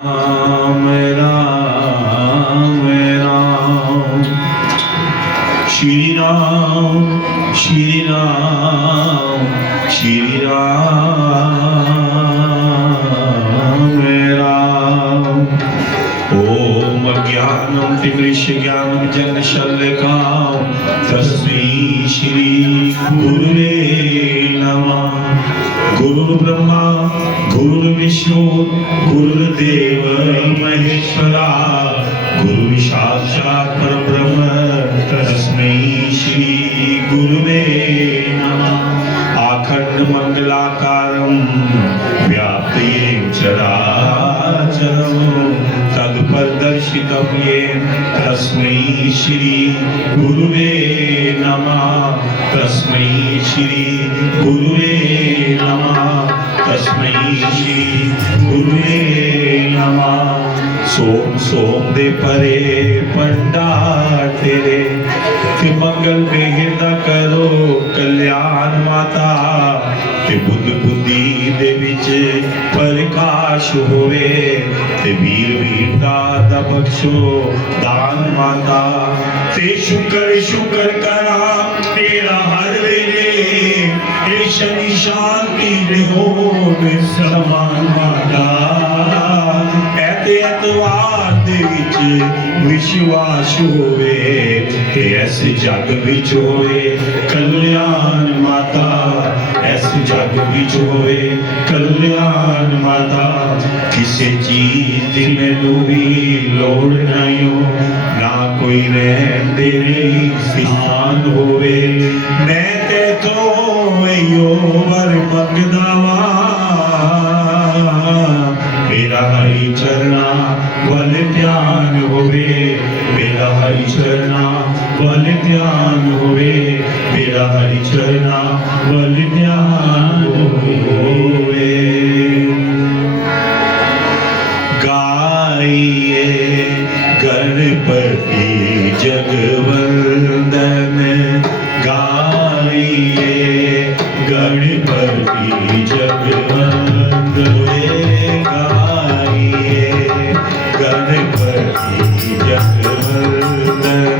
राम राम राम श्री राम श्री राम श्री राम राम। ओम अज्ञानं तिमिरस्य ज्ञानं जन्मशल्यकां तस्मै श्री गुरुवे नमः। गुरुर्ब्रह्मा गुरुर्विष्णु गुरुर्देव महेश्वरा गुरु साक्षात् परब्रह्म तस्मै श्री गुरुवे नमः। अखंड मंगलाकारं व्याप्तं चराचरं तत्पदर्शितं येन तस्मै श्री गुरुवे नमः। तस्मै श्री गुरुवे नमः। तस्मै श्री गुरुवे नमः। सोम सोम दे परे पंडार तेरे ते मंगल में हिरदा करो कल्याण माता ते बुद्ध बुद्धि दे विच प्रकाश होवे ते वीर वीरता दा बख्शो दान माता ते शुक्र शुक्र करा तेरा हर वेले ए शनि शांति दे हो समान माता एतवार दे विच विश्वास होवे कि ऐस जग विच होवे कल्याण माता। ऐस जग विच होवे कल्याण माता। किसी चीज दी मैनू भी लोड़ नहीं हो ना कोई रहन तेरे स्थान होवे। मैं ते तो यो वर मंगदा मेरा हरि चरना वल ध्यान होवे। मेरा हरि चरना वल ध्यान होवे। मेरा हरि चरना वल ध्यान होवे। गाइए गणपति जगवंदन गाइए गणपति जगवंदन गाइए गणपति जगवंदन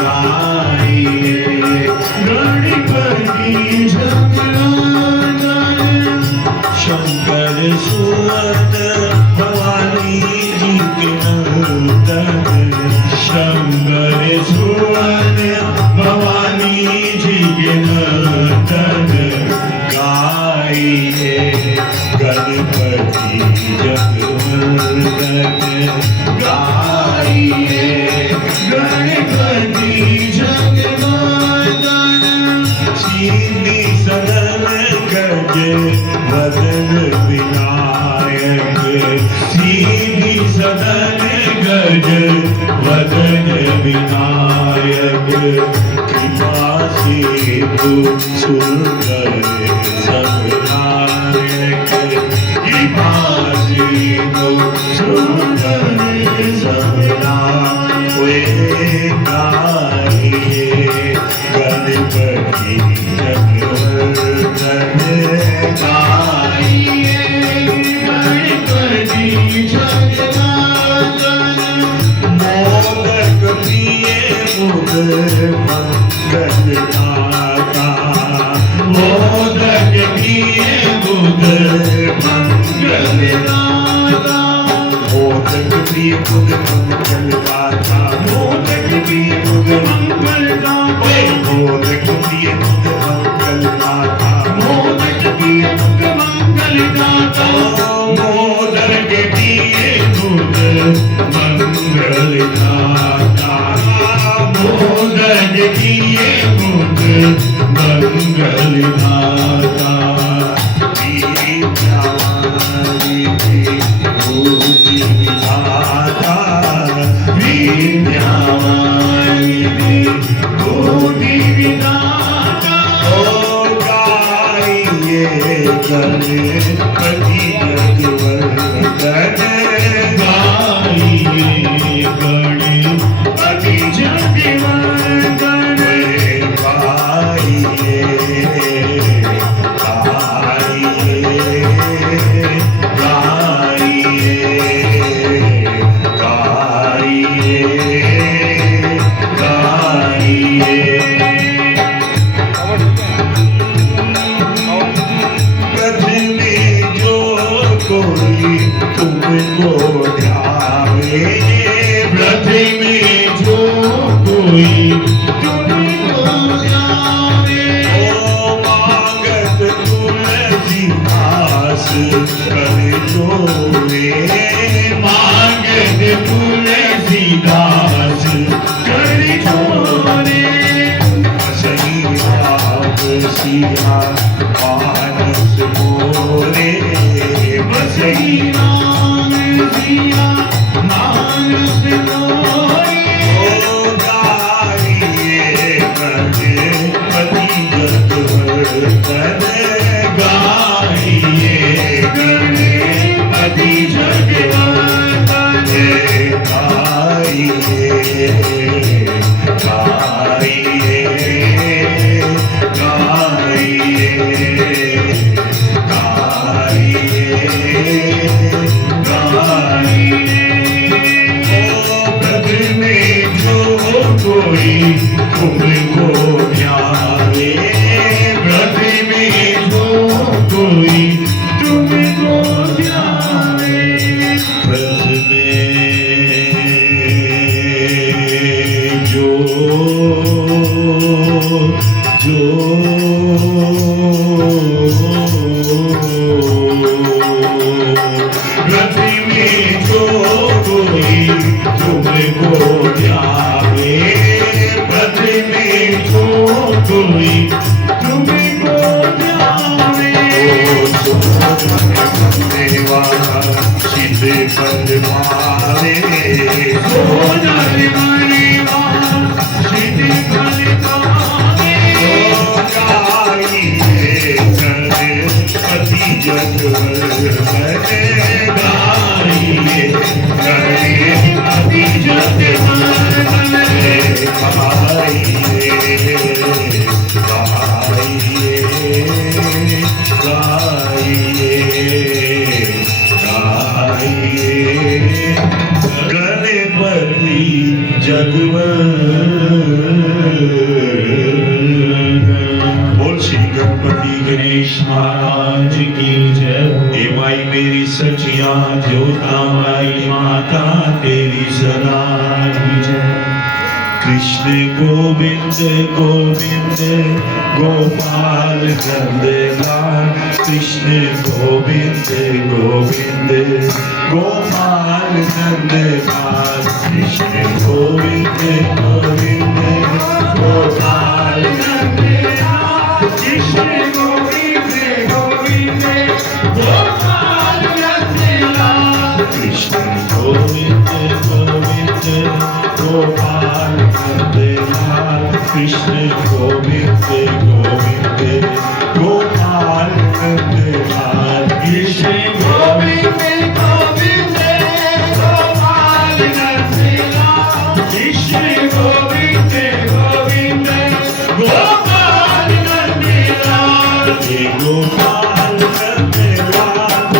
गाइए गणपति जगवंदन। शंकर सुवन भवानी जी के नंदन। शंकर सुवन भवानी जी के नंदन गाइए गणपति जगवंदन गाइए गणपति जगवंदन। सीधी सदन गज वदन विनायक। सीधी सदन गज वदन विनायक। कृपा सिंधु सुंदर सबनायक। कृपा सिंधु सुंदर सबनायक गाइए गणपति जगवंदन गाइए गणपति जगवंदन। मोदक प्रिय मुद मंगल दाता। मोदक प्रिय मुद मंगल दाता। मोदक प्रिय मुद मंगल दाता। मोदक प्रिय मुद मंगल दाता। मोदक प्रिय मुद मंगल दाता। मोदक प्रिय मुद मंगल दाता। मोदक प्रिय मुद मंगल दाता। मोदक प्रिय मुद मंगल दाता। गणपति जगवंदन गाइए गणपति जगवंदन गाइए गाइए गाइए बोल श्री गणपति गणेश महाराज की जय। हे माई मेरी सचिया ज्योता माई माता तेरी सदा की जय। कृष्ण गोविंद गोविंद गोपाल नंदलाल, कृष्ण गोविंद गोविंद गोपाल नंदलाल, कृष्ण गोविंद गोविंद गोपाल नंदलाल, कृष्ण गोविंद गोविंद गोपाल नंदलाल, कृष्ण गोविंद गोविंद गोपाल नंदलाल, कृष्ण गोविंद गोविंद गोपाल नंदलाल, कृष्ण गोविंद गोविंद गोपाल नंदलाल, कृष्ण गोविंद गोविंद गोपाल नंदलाल, हे गोपाल नंदलाल,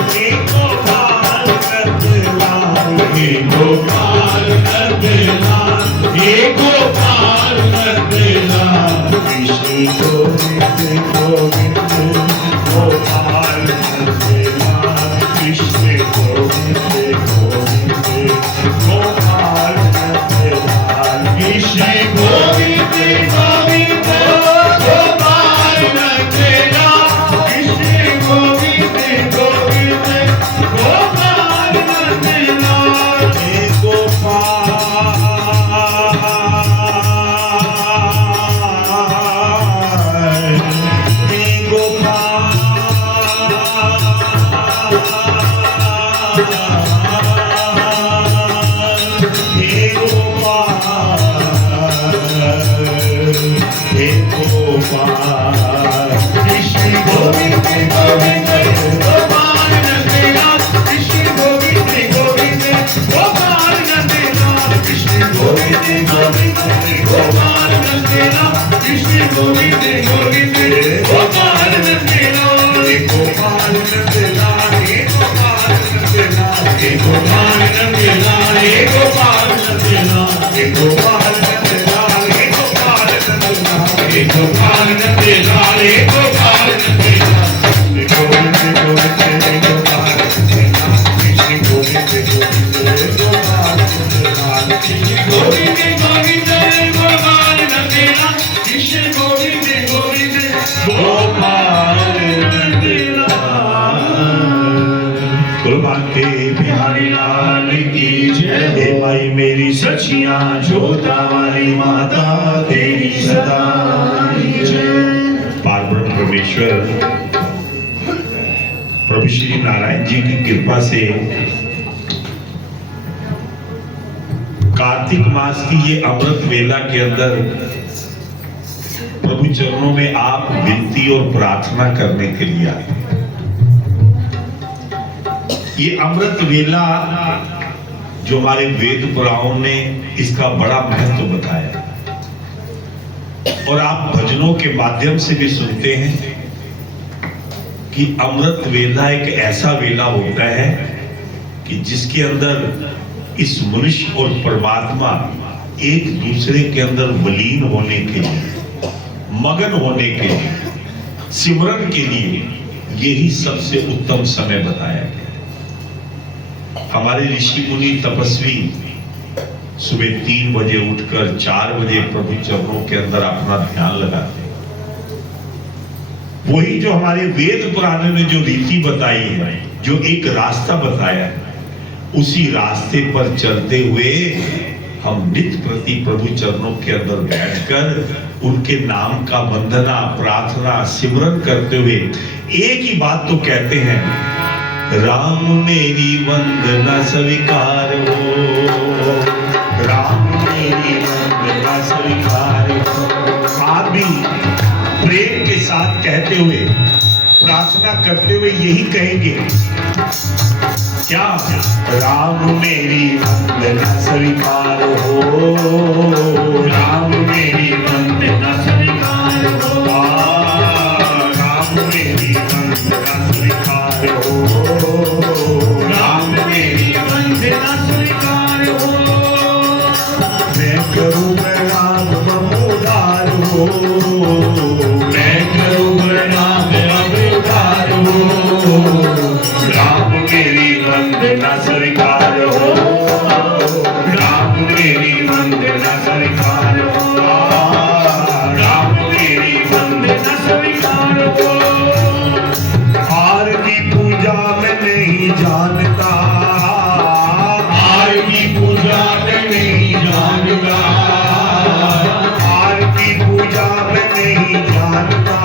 हे गोपाल नंदलाल, हे गोपाल नंदलाल, हे गोपाल नंदलाल, कृष्ण गोविंद गोविंद गोपाल नंदलाल, कृष्ण गोविंद गोविंद गोपाल नंदलाल, कृष्ण गोविंद गोविंद गोपाल नंदलाल, कृष्ण गोविंद गोविंद गोपाल नंदलाल, हे गोपाल बिहारी लाल की जय। हे माई मेरी सचिया ज्योता वाली माता तेरी सदा की जय। पारब्रह्म परमेश्वर प्रभु श्री नारायण जी की कृपा से कार्तिक मास की ये अमृत वेला के अंदर प्रभु चरणों में आप विनती और प्रार्थना करने के लिए आए। ये अमृत वेला जो हमारे वेद पुराणों ने इसका बड़ा महत्व बताया, और आप भजनों के माध्यम से भी सुनते हैं कि अमृत वेला एक ऐसा वेला होता है कि जिसके अंदर इस मनुष्य और परमात्मा एक दूसरे के अंदर विलीन होने के लिए, मगन होने के लिए, सिमरन के लिए यही सबसे उत्तम समय बताया गया। हमारे ऋषि मुनि तपस्वी सुबह 3 बजे उठकर 4 बजे प्रभु चरणों के अंदर अपना ध्यान लगाते हैं। वही जो हमारे वेद पुराणों ने जो रीति बताई है, जो एक रास्ता बताया है, उसी रास्ते पर चलते हुए हम नित्य प्रति प्रभु चरणों के अंदर बैठकर उनके नाम का वंदना, प्रार्थना, सिमरन करते हुए एक ही बात तो कहते हैं, राम मेरी वंदना स्वीकार हो, राम मेरी वंदना स्वीकार हो। आप भी प्रेम के साथ कहते हुए, प्रार्थना करते हुए यही कहेंगे क्या? राम मेरी वंदना स्वीकार हो, राम मेरी वंदना स्वीकार हो, राम मेरी वंदना स्वीकार हो, राम मेरी वंदना स्वीकार हो। मैं करूं प्रणाम बमुदार हो, मैं करूं प्रणाम बमुदार हो, राम मेरी वंदना स्वीकार हो, राम मेरी वंदना स्वीकार हो, राम मेरी वंदना स्वीकार हो। आरती पूजा में नहीं जानता, आरती पूजा में नहीं जानता, आरती पूजा में नहीं जानता,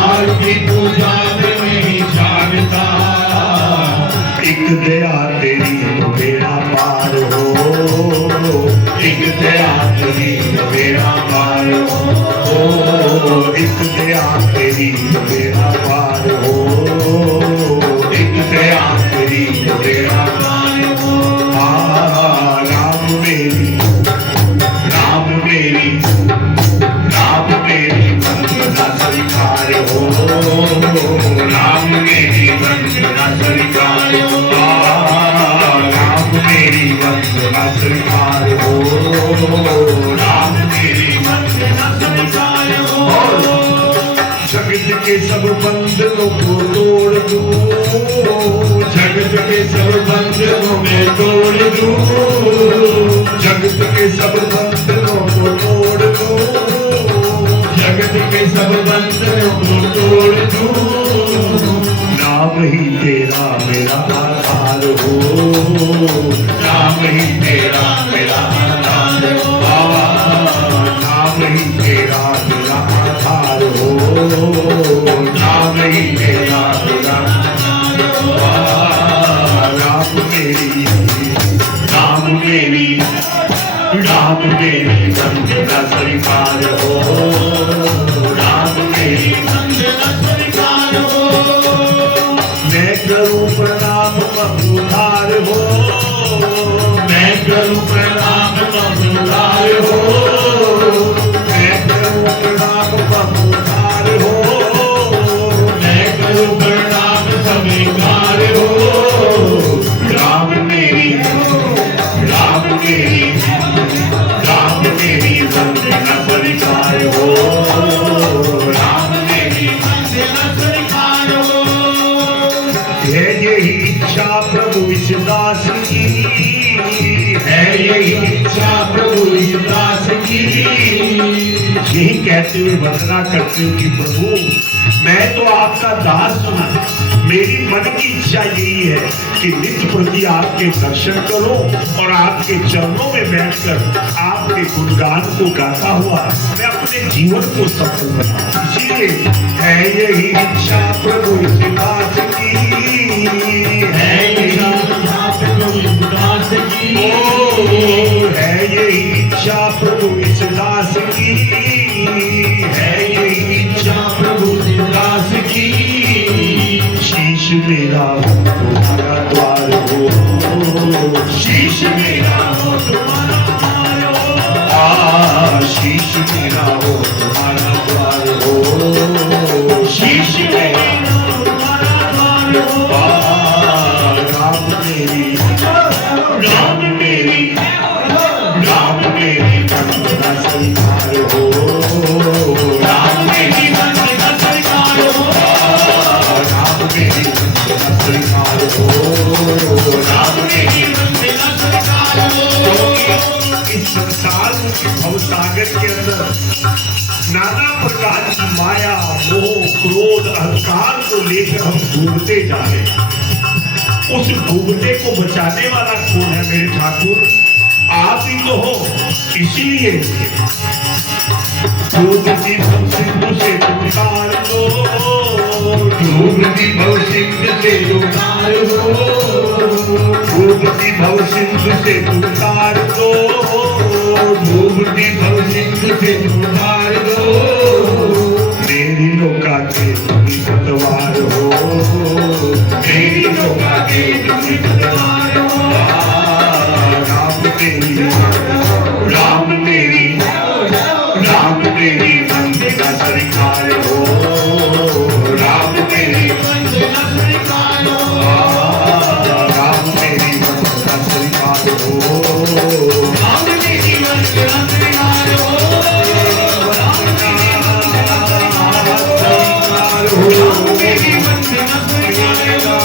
आरती पूजा में नहीं जानता। एक दया तेरी तो बेड़ा पार हो, एक दया तेरी तो बेड़ा पार हो, एक दया तेरी तो बेड़ा पार हो, एक दया तेरी तो बेड़ा पार हो। राम मेरी, राम मेरी, राम मेरी वंदना स्वीकार हो, राम मेरी वंदना स्वीकार हो, राम मेरी वंदना स्वीकार हो, राम मेरी वंदना स्वीकार हो। जगत के सब बंधनों को तोड़ दूं, जगत के सब बंधनों में तोड़ दूं, जगत के सब बंधनों को तोड़ दूं, जगत के सब बंधनों को तोड़ दूं। नाम ही तेरा मेरा आधार हो, नाम ही तेरा मेरा आधार हो, नाम ही तेरा मेरा आधार हो, नाम ही तेरा मेरा आधार हो। राम मेरी, राम मेरी, राम मेरी वंदना स्वीकार हो, राम मेरी वंदना स्वीकार हो। मैं करूं प्रणाम बमुदार हो, मैं करूं प्रणाम बमुदार हो, मैं करूं प्रणाम बमुदार हो, मैं करूं प्रणाम स्वीकार हो। राम मेरी, राम मेरी, राम मेरी वंदना स्वीकार हो, राम मेरी वंदना स्वीकार हो। है यही इच्छा प्रभु इस दास की, है यही इच्छा प्रभु इस दास की। यही कहते हुए वंदना करते हो कि प्रभु मैं तो आपका दास हूँ, मेरी मन की इच्छा यही है कि नित्य प्रति आपके दर्शन करो और आपके चरणों में बैठकर आपके गुणगान को गाता हुआ मैं अपने जीवन को सफल बनाऊं। इसीलिए है यही इच्छा प्रभु इस दास की, है यही इच्छा प्रभु इस दास की, है यही इच्छा प्रभु इस दास की, है यही इच्छा प्रभु इस दास की। शीश मेरा तुम्हारा द्वार हो, शीश मेरा हो तुम्हारा द्वार हो, शीश मेरा हो तुम्हारा द्वार हो, शीश मेरा हो तुम्हारा द्वार हो। राम मेरी राम मेरी राम मेरी वंदना स्वीकार हो, राम मेरी वंदना स्वीकार हो, राम मेरी वंदना स्वीकार हो, राम मेरी वंदना स्वीकार हो। इस संसार भवसागर के अंदर नाना प्रकार की माया मोह क्रोध अहंकार को लेकर हम डूबते जा रहे हैं। उस डूबने को बचाने वाला कौन है मेरे ठाकुर? आप ही तो हो। इसीलिए डूबती भव सिंधु से उतार दो, डूबती भव सिंधु से उतार दो, डूबती भव सिंधु से उतार दो, डूबती भव सिंधु से उतार दो। मेरी नौका के तुम पतवार हो, मेरी नौका के तुम पतवार हो। राम मेरी राम मेरी राम मेरी वंदना स्वीकार हो, राम मेरी वंदना स्वीकार हो, राम मेरी वंदना स्वीकार हो, राम मेरी वंदना स्वीकार हो, राम मेरी वंदना स्वीकार हो।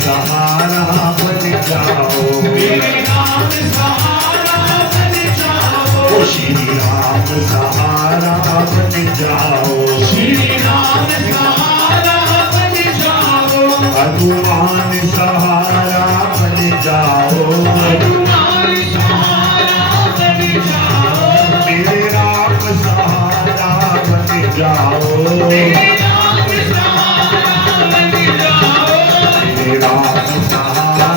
सहारा बन जाओ, मेरे राम सहारा बन जाओ, श्री राम सहारा बन जाओ, श्री राम सहारा बन जाओ, हनुमान सहारा बन जाओ, हनुमान सहारा बन जाओ, मेरे राम सहारा बन जाओ, मेरे राम सहारा बन जाओ, मेरे राम सहारा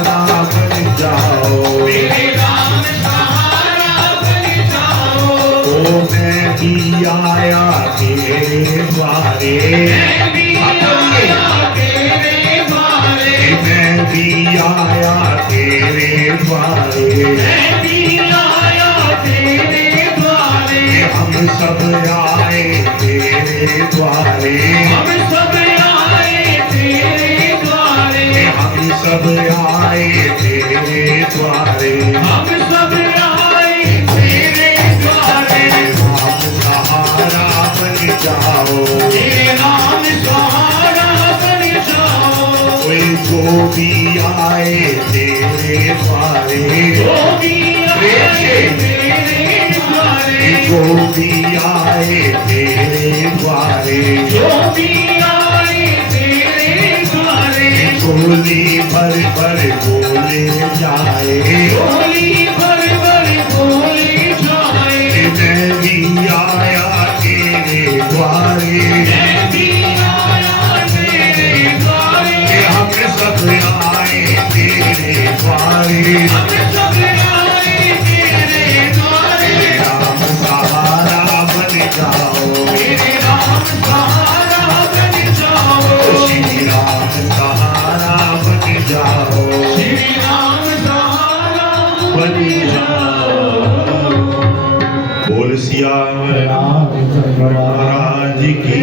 बन जाओ, मेरे राम सहारा बन जाओ। ओ मैं भी आया तेरे द्वारे, मैं भी आया तेरे द्वारे, मैं भी आया तेरे द्वारे, मैं भी आया तेरे द्वारे। हम सब आए तेरे द्वारे, हम सब आए तेरे द्वारे, हम सब आए तेरे द्वारे, हम सब आए तेरे द्वारे। राम सहारा बन जाओ, मेरे राम सहारा बन जाओ, कोई जो भी आए तेरे द्वारे, जो भी आए तेरे द्वारे, जो भी आए तेरे द्वारे, जो भी आए तेरे द्वारे। झोली भर भर बोले जाए, झोली भर भर बोले जाए। मैं भी आया तेरे द्वारे, मैं भी आया तेरे द्वारे। हम सब आए तेरे द्वारे, हम सब आए तेरे द्वारे। राम सहारा बन जाओ, मेरे राम सहारा बन जाओ, श्री राम सहारा बन जाओ, श्री राम सहारा बन जाओ। बोल सियावर महाराज की,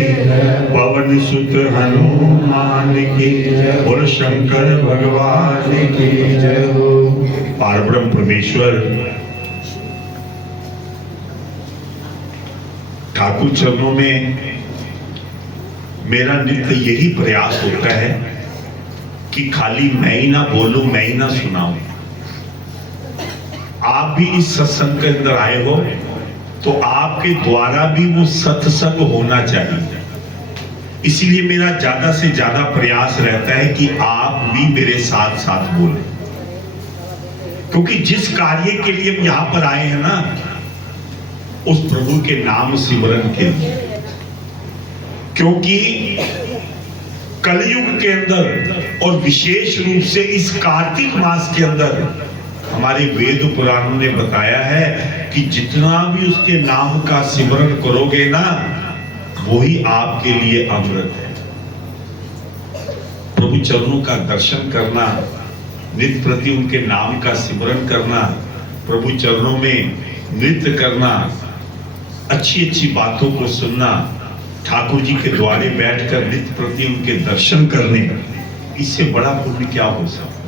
पवन सुत हनुमान की, बोल शंकर भगवान की जय हो। पारब्रह्म परमेश्वर ठाकुर चरणों में मेरा नित्य यही प्रयास होता है कि खाली मैं ही ना बोलूं, मैं ही ना सुनाऊं। आप भी इस सत्संग के अंदर आए हो तो आपके द्वारा भी वो सत्संग होना चाहिए। इसीलिए मेरा ज्यादा से ज्यादा प्रयास रहता है कि आप भी मेरे साथ साथ बोलें, क्योंकि जिस कार्य के लिए हम यहां पर आए हैं ना, उस प्रभु के नाम सिमरन के लिए। क्योंकि कलयुग के अंदर और विशेष रूप से इस कार्तिक मास के अंदर हमारे वेद पुराणों ने बताया है कि जितना भी उसके नाम का सिमरन करोगे ना, वही आपके लिए अमृत है। प्रभु चरणों का दर्शन करना, नित्य प्रति उनके नाम का सिमरन करना, प्रभु चरणों में नृत्य करना, अच्छी अच्छी बातों को सुनना, ठाकुर जी के द्वारे बैठकर नित्य प्रति उनके दर्शन करने, इससे बड़ा पुण्य क्या हो सकता है।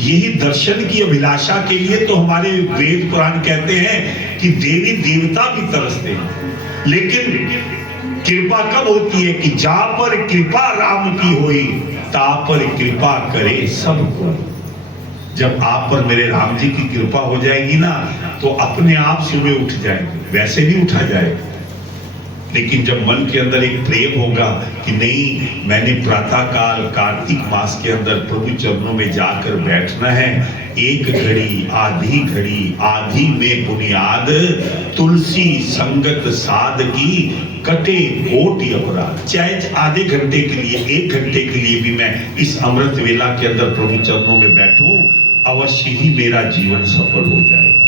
यही दर्शन की अभिलाषा के लिए तो हमारे वेद पुराण कहते हैं कि देवी देवता भी तरसते हैं। लेकिन कृपा कब होती है कि जा पर कृपा राम की होई, ता पर कृपा करे सबको। जब आप पर मेरे राम जी की कृपा हो जाएगी ना, तो अपने आप सुबह उठ जाएंगे, वैसे नहीं उठा जाएगा। लेकिन जब मन के अंदर एक प्रेम होगा कि नहीं, मैंने प्रातः काल कार्तिक मास के अंदर प्रभु चरणों में जाकर बैठना है, एक घड़ी आधी में बुनियाद, तुलसी संगत साध की कटे कोटि अपराध। चाहे आधे घंटे के लिए, एक घंटे के लिए भी मैं इस अमृत वेला के अंदर प्रभु चरणों में बैठूं, अवश्य ही मेरा जीवन सफल हो जाएगा।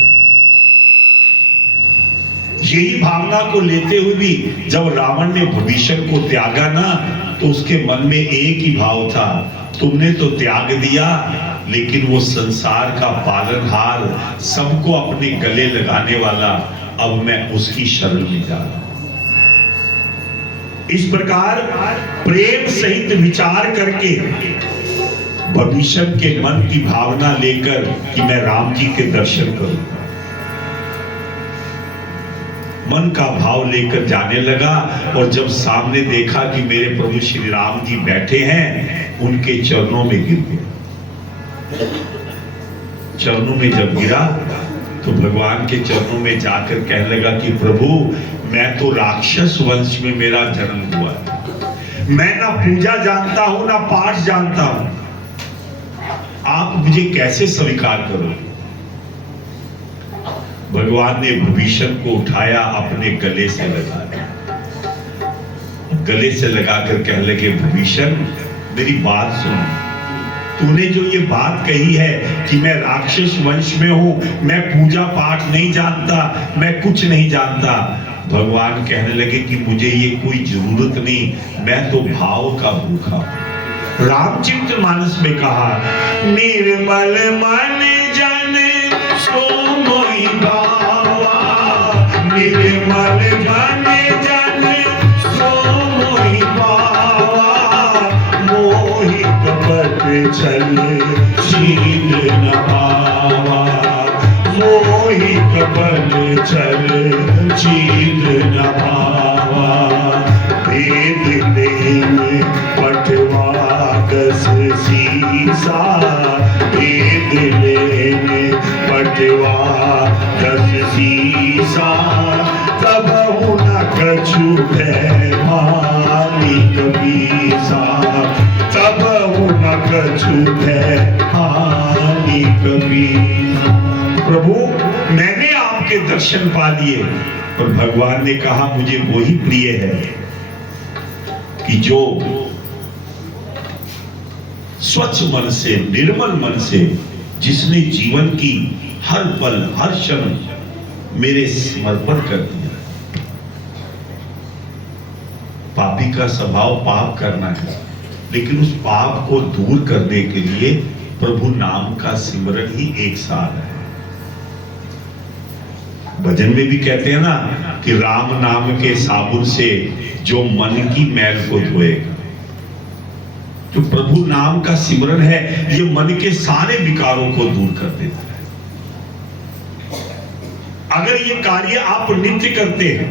यही भावना को लेते हुए भी जब रावण ने विभीषण को त्यागा ना, तो उसके मन में एक ही भाव था, तुमने तो त्याग दिया, लेकिन वो संसार का पालनहार, सबको अपने गले लगाने वाला, अब मैं उसकी शरण में जा रहा हूं। इस प्रकार प्रेम सहित विचार करके विभीषण के मन की भावना लेकर कि मैं राम जी के दर्शन करूं, मन का भाव लेकर जाने लगा। और जब सामने देखा कि मेरे प्रभु श्री राम जी बैठे हैं, उनके चरणों में गिर गया। चरणों में जब गिरा तो भगवान के चरणों में जाकर कहने लगा कि प्रभु, मैं तो राक्षस वंश में मेरा जन्म हुआ, मैं ना पूजा जानता हूं ना पाठ जानता हूं, आप मुझे कैसे स्वीकार करोगे। भगवान ने विभीषण को उठाया, अपने गले से लगा दिया। गले से लगाकर कहने लगे, विभीषण मेरी बात सुन, तूने जो ये बात कही है कि मैं राक्षस वंश में हूं, मैं पूजा पाठ नहीं जानता, मैं कुछ नहीं जानता, भगवान कहने लगे कि मुझे ये कोई जरूरत नहीं, मैं तो भाव का भूखा हूं। रामचरितमानस में कहा, निर्मल मन जन सो मोहि भावा, निर्मल मन जन सो मोहि भावा, मोहि कपट छल शील न भावा, मोहि कपट छल शील न भावा, भेद नहीं पटवा कस सीसा, भेद लेने पटवा कस सीसा, तबहु न कछु है हानि कबीसा, तबहु न कछु है हानि कबीसा। प्रभु, मैंने आपके दर्शन पा लिए, और भगवान ने कहा मुझे वही प्रिय है कि जो स्वच्छ मन से, निर्मल मन से, जिसने जीवन की हर पल हर क्षण मेरे समर्पण कर दिया। पापी का स्वभाव पाप करना है, लेकिन उस पाप को दूर करने के लिए प्रभु नाम का सिमरन ही एक सार है। भजन में भी कहते हैं ना कि राम नाम के साबुन से जो मन की मैल को धोएगा। जो प्रभु नाम का सिमरन है, ये मन के सारे विकारों को दूर कर देता है। अगर ये कार्य आप नित्य करते हैं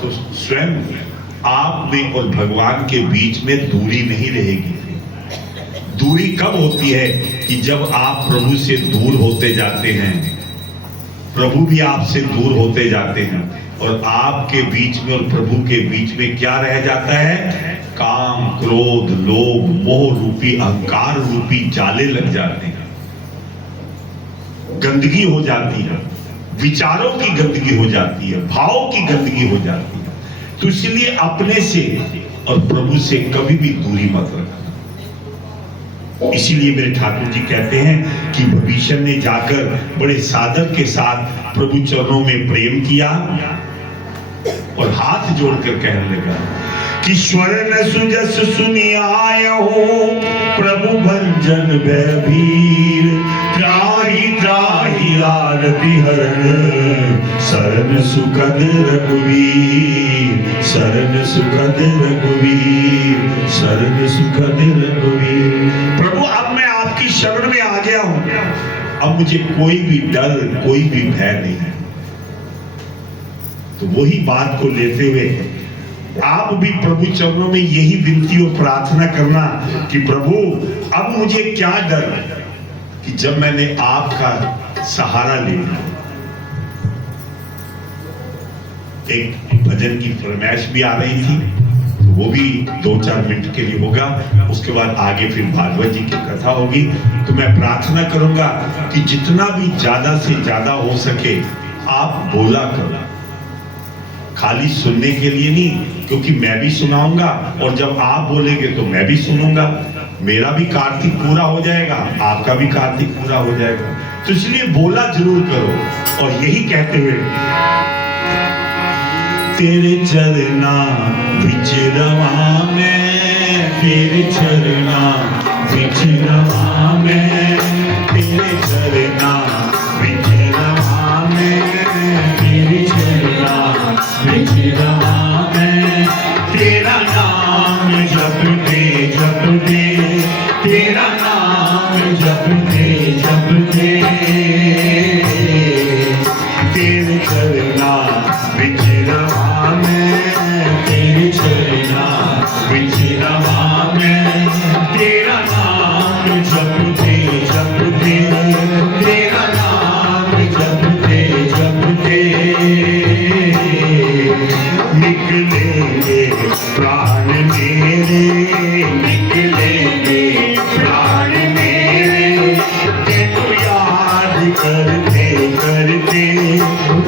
तो स्वयं आप में और भगवान के बीच में दूरी नहीं रहेगी। दूरी कब होती है कि जब आप प्रभु से दूर होते जाते हैं, प्रभु भी आपसे दूर होते जाते हैं, और आपके बीच में और प्रभु के बीच में क्या रह जाता है? काम, क्रोध, लोभ, मोह रूपी, अहंकार रूपी जाले लग जाते हैं। गंदगी हो जाती है, विचारों की गंदगी हो जाती है, भाव की गंदगी हो जाती है। तो इसलिए अपने से और प्रभु से कभी भी दूरी मत रखना। इसीलिए मेरे ठाकुर जी कहते हैं कि भविष्य ने जाकर बड़े सादर के साथ प्रभु चरणों में प्रेम किया और हाथ जोड़कर कहने लगा कि स्वर्ण सुजस सुनी आयो प्रभु भंजन भयभीर, त्राहि त्राहि आरती हरण, शरण सुखद रघुवीर, शरण सुखद रघुवीर, शरण सुखद रघुवीर। प्रभु अब मैं आपकी शरण में आ गया हूं, अब मुझे कोई भी डर कोई भी भय नहीं है। तो वही बात को लेते हुए आप भी प्रभु चरणों में यही विनती और प्रार्थना करना कि प्रभु अब मुझे क्या डर कि जब मैंने आपका सहारा ले लिया। एक भजन की फरमाइश भी आ रही थी, तो वो भी 2-4 मिनट के लिए होगा, उसके बाद आगे फिर भागवत जी की कथा होगी। तो मैं प्रार्थना करूंगा कि जितना भी ज्यादा से ज्यादा हो सके आप बोला करो, खाली सुनने के लिए नहीं, क्योंकि मैं भी सुनाऊंगा और जब आप बोलेंगे तो मैं भी सुनूंगा। मेरा भी कार्तिक पूरा हो जाएगा, आपका भी कार्तिक पूरा हो जाएगा। तो इसलिए बोला जरूर करो। और यही कहते हुए तेरे चरना विच रवा मैं, तेरे चरना विच रवा मैं, तेरे चरना विच रवा मैं, तेरे चरना विच रवा मैं, तेरा नाम जपते जपते, तेरा नाम जपते जपते, तेरे चरना विच रवा मैं, तेरे चरना विच रवा मैं, तेरा नाम जपते जपते, तेरा नाम जपते जपते, निकलेंगे प्राण मेरे, निकलेंगे प्राण मेरे, तेनु याद करते करते,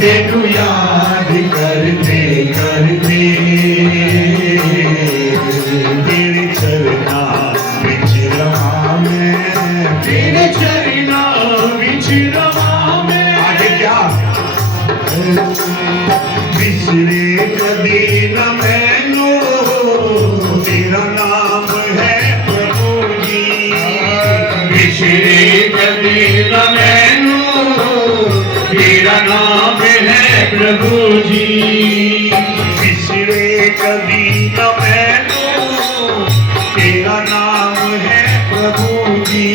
तेनु याद करते करते, तेरे चरना विच रवा मैं, तेरे चरना विच रवा मैं। आगे क्या? बिसरे कभी न मैनू, तेरा नाम है प्रभु जी, बिसरे कभी न मैनू, तेरा नाम है प्रभु जी, बिसरे कभी न मैनू, तेरा नाम है प्रभु जी,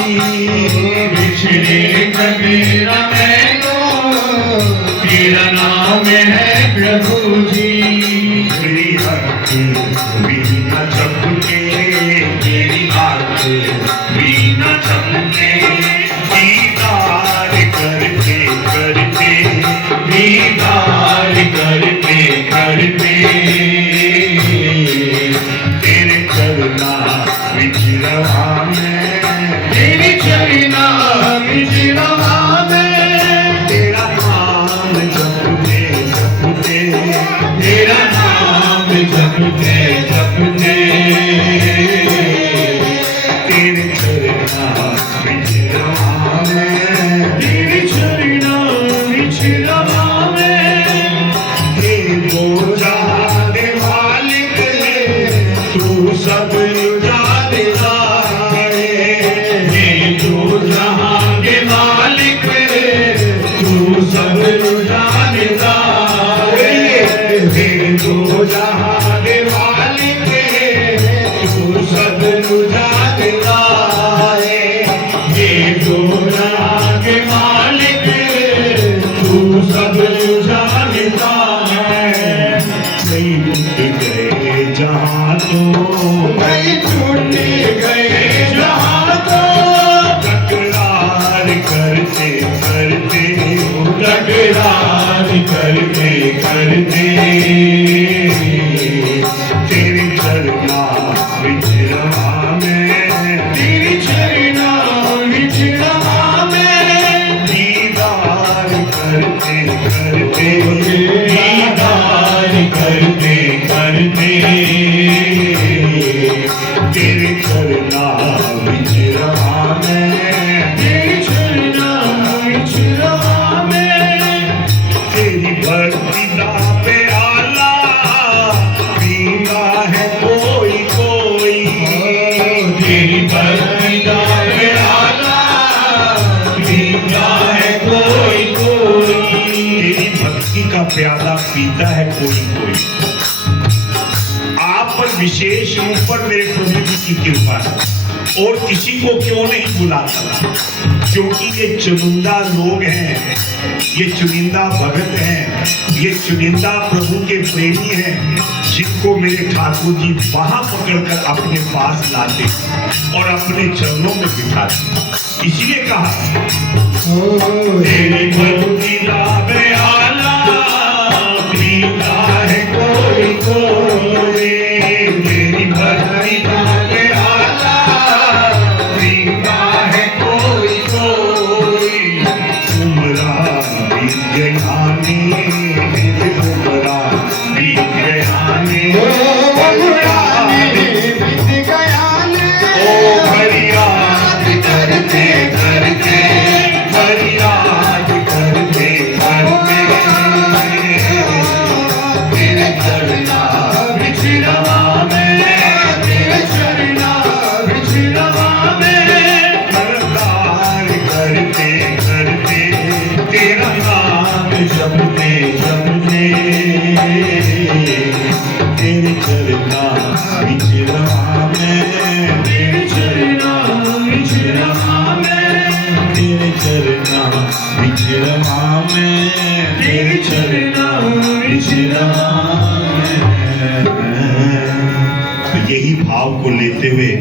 बिसरे कभी न मैनू, तेरा नाम है प्रभु जी। तेरी हाथ बिना चमके, तेरी हाथ बिना चमके, दीदार करते करते, दीदार करते करते, तेरे चरना विच रवा मैं, तेरे चरना विच रवा मैं, तेरा नाम जपते जपते, तेरा नाम जपते जपते, तेरे चरना विच रवा मैं, तेरे चरना विच रवा मैं, हे बोझा दे मालिक तू सब जानेगा है, हे जो जहां के मालिक तू सब जानेगा है, हे जो जहां के मालिक तू सब जानेगा है, ये जो जहां के मालिक तू सब जानता है। कई टूट गए जहां तो, कई टूट गए जहां तो, तकरार करते करते, तकरार करते करते, तेरे चरना विच रवा मैं, तेरे चरना विच रवा मैं, दीदार करते करते, दीदार करते करते, तेरे चरना विच रहा मैं, तेरे चरना विच रहा मैं, तेरी भक्ति दा प्याला पींदा है कोई कोई, तेरी भक्ति दा प्याला पींदा है कोई कोई, तेरी भक्ति का प्याला पीता है कोई कोई। आप पर विशेष रूप पर मेरे प्रभु जी की कृपा है और किसी को क्यों नहीं बुलाता, क्योंकि ये चुनिंदा लोग हैं, ये चुनिंदा भगत हैं, ये चुनिंदा प्रभु के प्रेमी हैं, जिनको मेरे ठाकुर जी वहां पकड़कर अपने पास लाते और अपने चरणों में बिठाते। इसीलिए कहा तेरी भक्ति दा प्याला पीता है कोई कोई, तेरी भक्ति दा प्याला पीता है कोई कोई। उमरा बीत गया ने, उमरा बीत गया ने, उमरा बीत गया ने, ओ फरियाद करते करते, फरियाद करते करते, तेरे चरना विच रहा मैं, तेरे चरना विच रहा मैं, अरदास करते करते, तेरा नाम जपते जपते, तेरे चरना विच रहा मैं, तेरे चरना विच रहा मैं, तेरे चरना विच रहा मैं, तेरे चरना विच रहा मैं। तो यही भाव को लेते हुए,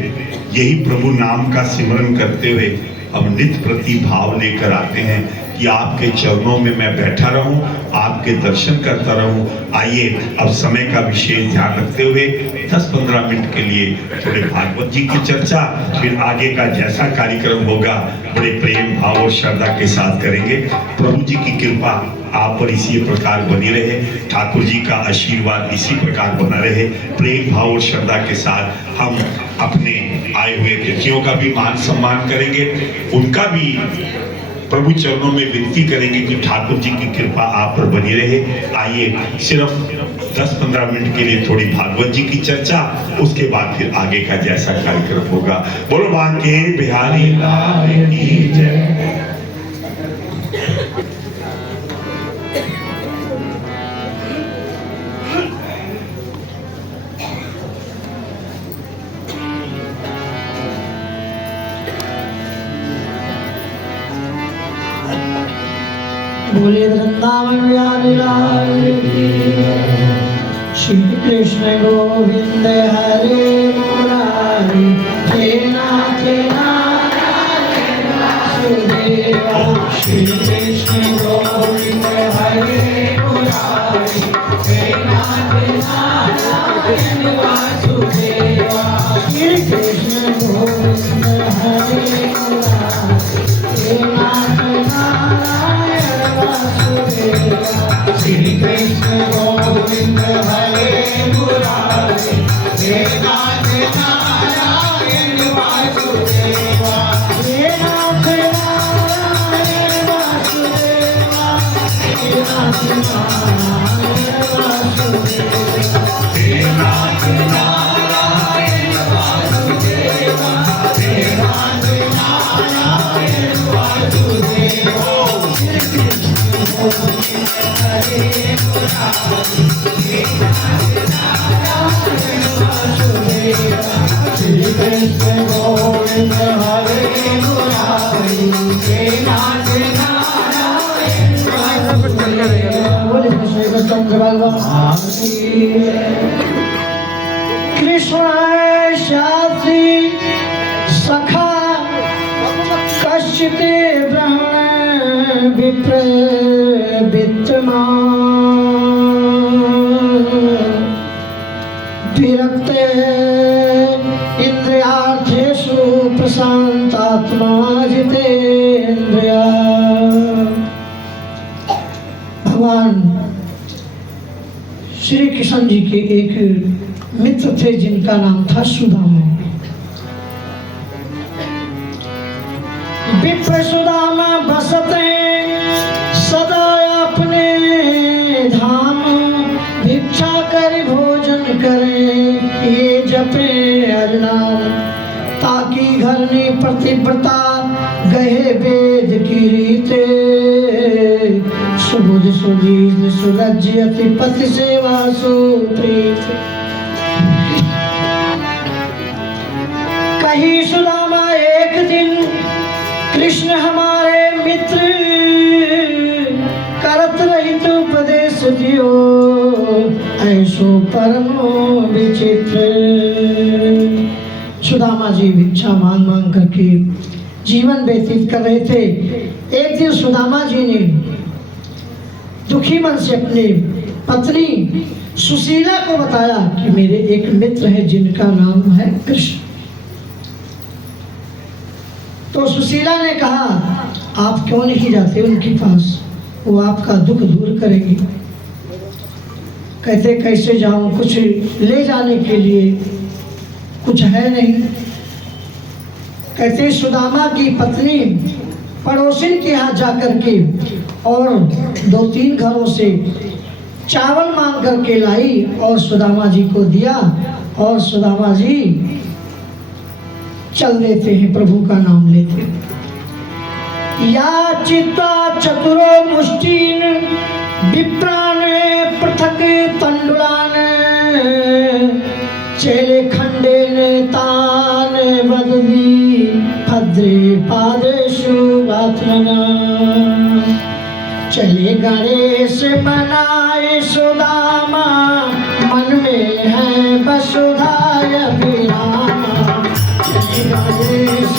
यही प्रभु नाम का सिमरन करते हुए हम नित्य प्रति भाव लेकर आते हैं कि आपके चरणों में मैं बैठा रहूं, आपके दर्शन करता रहूं। आइए अब समय का विशेष ध्यान रखते हुए 10-15 मिनट के लिए थोड़े भागवत जी की चर्चा, फिर आगे का जैसा कार्यक्रम होगा बड़े प्रेम भाव और श्रद्धा के साथ करेंगे। प्रभु जी की कृपा आप पर इसी प्रकार बनी रहे, ठाकुर जी का आशीर्वाद इसी प्रकार बना रहे। प्रेम भाव और श्रद्धा के साथ हम अपने आए हुए अतिथियों का भी मान सम्मान करेंगे, उनका भी प्रभु चरणों में विनती करेंगे कि ठाकुर जी की कृपा आप पर बनी रहे। आइए सिर्फ 10-15 मिनट के लिए थोड़ी भागवत जी की चर्चा, उसके बाद फिर आगे का जैसा कार्यक्रम होगा। बोलो बांके बिहारी लाल की जय। बोले वृंदावन बिहारी लाल की जय। श्री कृष्ण गोविंद हरे मुरारी, हे नाथ नारायण वासुदेवा। श्री कृष्ण गोविंद हरे मुरारी, हे नाथ नारायण वासुदेवा। श्री कृष्ण गोविंद हरे मुरारी, हे नाथ नारायण वासुदेवा। श्री कृष्ण गोविंद हरे मुरारी, हे नाथ नारायण वासुदेवा। हे नाथ नारायण वासुदेवा, हे नाथ नारायण वासुदेवा। हे नाथ नारायण वासुदेवा, हे नाथ नारायण वासुदेवा। श्री कृष्ण गोविंद हरे मुरारी, हे नाथ नारायण वासुदेवा। श्री कृष्ण गोविंद हरे मुरारी, हे नाथ नारायण वासुदेवा। बोले श्री कृष्ण भगवान की जय। कृष्ण शास्त्री सखा कश्चित ब्रह्मण विप्र वित्तमा। विरक्त इंद्रियार्थेषु प्रशांतात्मा जितेन्द्रिया। भगवान श्री कृष्ण जी के एक मित्र थे जिनका नाम था सुदामा। विप्र सुदामा बसते सदा अपने धाम, भिक्षा कर भोजन करे ये जपे हरिनाम। ताकि घरनी प्रतिव्रता गहे वेद की रीते, सुबुध सुधीर सुरज्य अति पति सेवा सुप्रीत। कही सुदामा एक दिन कृष्ण हमारे मित्र, करत रहित उपदेश दियो ऐसो परमो विचित्र। सुदामा जी भिक्षा मांग मांग करके जीवन व्यतीत कर रहे थे। एक दिन सुदामा जी ने दुखी मन से अपने पत्नी सुशीला को बताया कि मेरे एक मित्र है जिनका नाम है कृष्ण। तो सुशीला ने कहा आप क्यों नहीं जाते उनके पास, वो आपका दुख दूर करेंगे। कहते कैसे जाऊं, कुछ ले जाने के लिए कुछ है नहीं। कहते सुदामा की पत्नी पड़ोसिन के यहाँ जाकर के और 2-3 घरों से चावल मांग करके लाई और सुदामा जी को दिया, और सुदामा जी चल देते हैं, प्रभु का नाम लेते हैं। या चित्ता चतुरो मुष्टिन विप्रान पृथक तंडुलान, चेले खंडे ने तान बदली भद्रे पादेशु बात्मना। चले गणेश बनाए सुदामा, मन में है वसुधाय विरामा। चले गणेश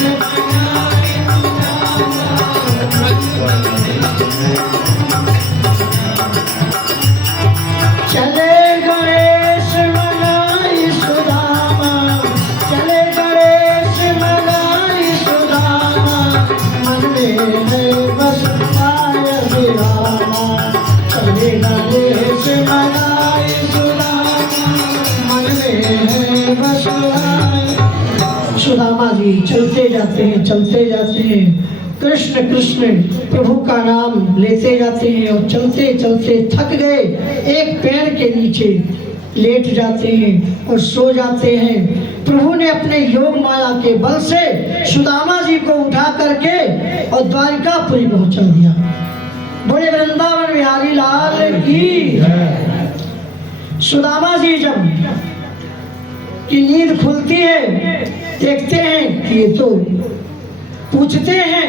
चले गणेश मनाई सुदामा, चले गणेश मनाई सुदामा, मन में है वसुधाय विरामा। चले गणेश मनाई सुदामा, मन में है वसुधाय। सुदामा जी चलते जाते हैं, चलते जाते हैं, कृष्ण कृष्ण प्रभु का नाम लेते जाते हैं और चलते चलते थक गए, एक पेड़ के नीचे लेट जाते हैं और सो जाते हैं। प्रभु ने अपने योग माया के बल से सुदामा जी को उठा करके और द्वारिकापुरी पहुंचा दिया। बोले वृंदावन बिहारी लाल की। सुदामा जी जब की नींद खुलती है, देखते हैं कि ये तो पूछते हैं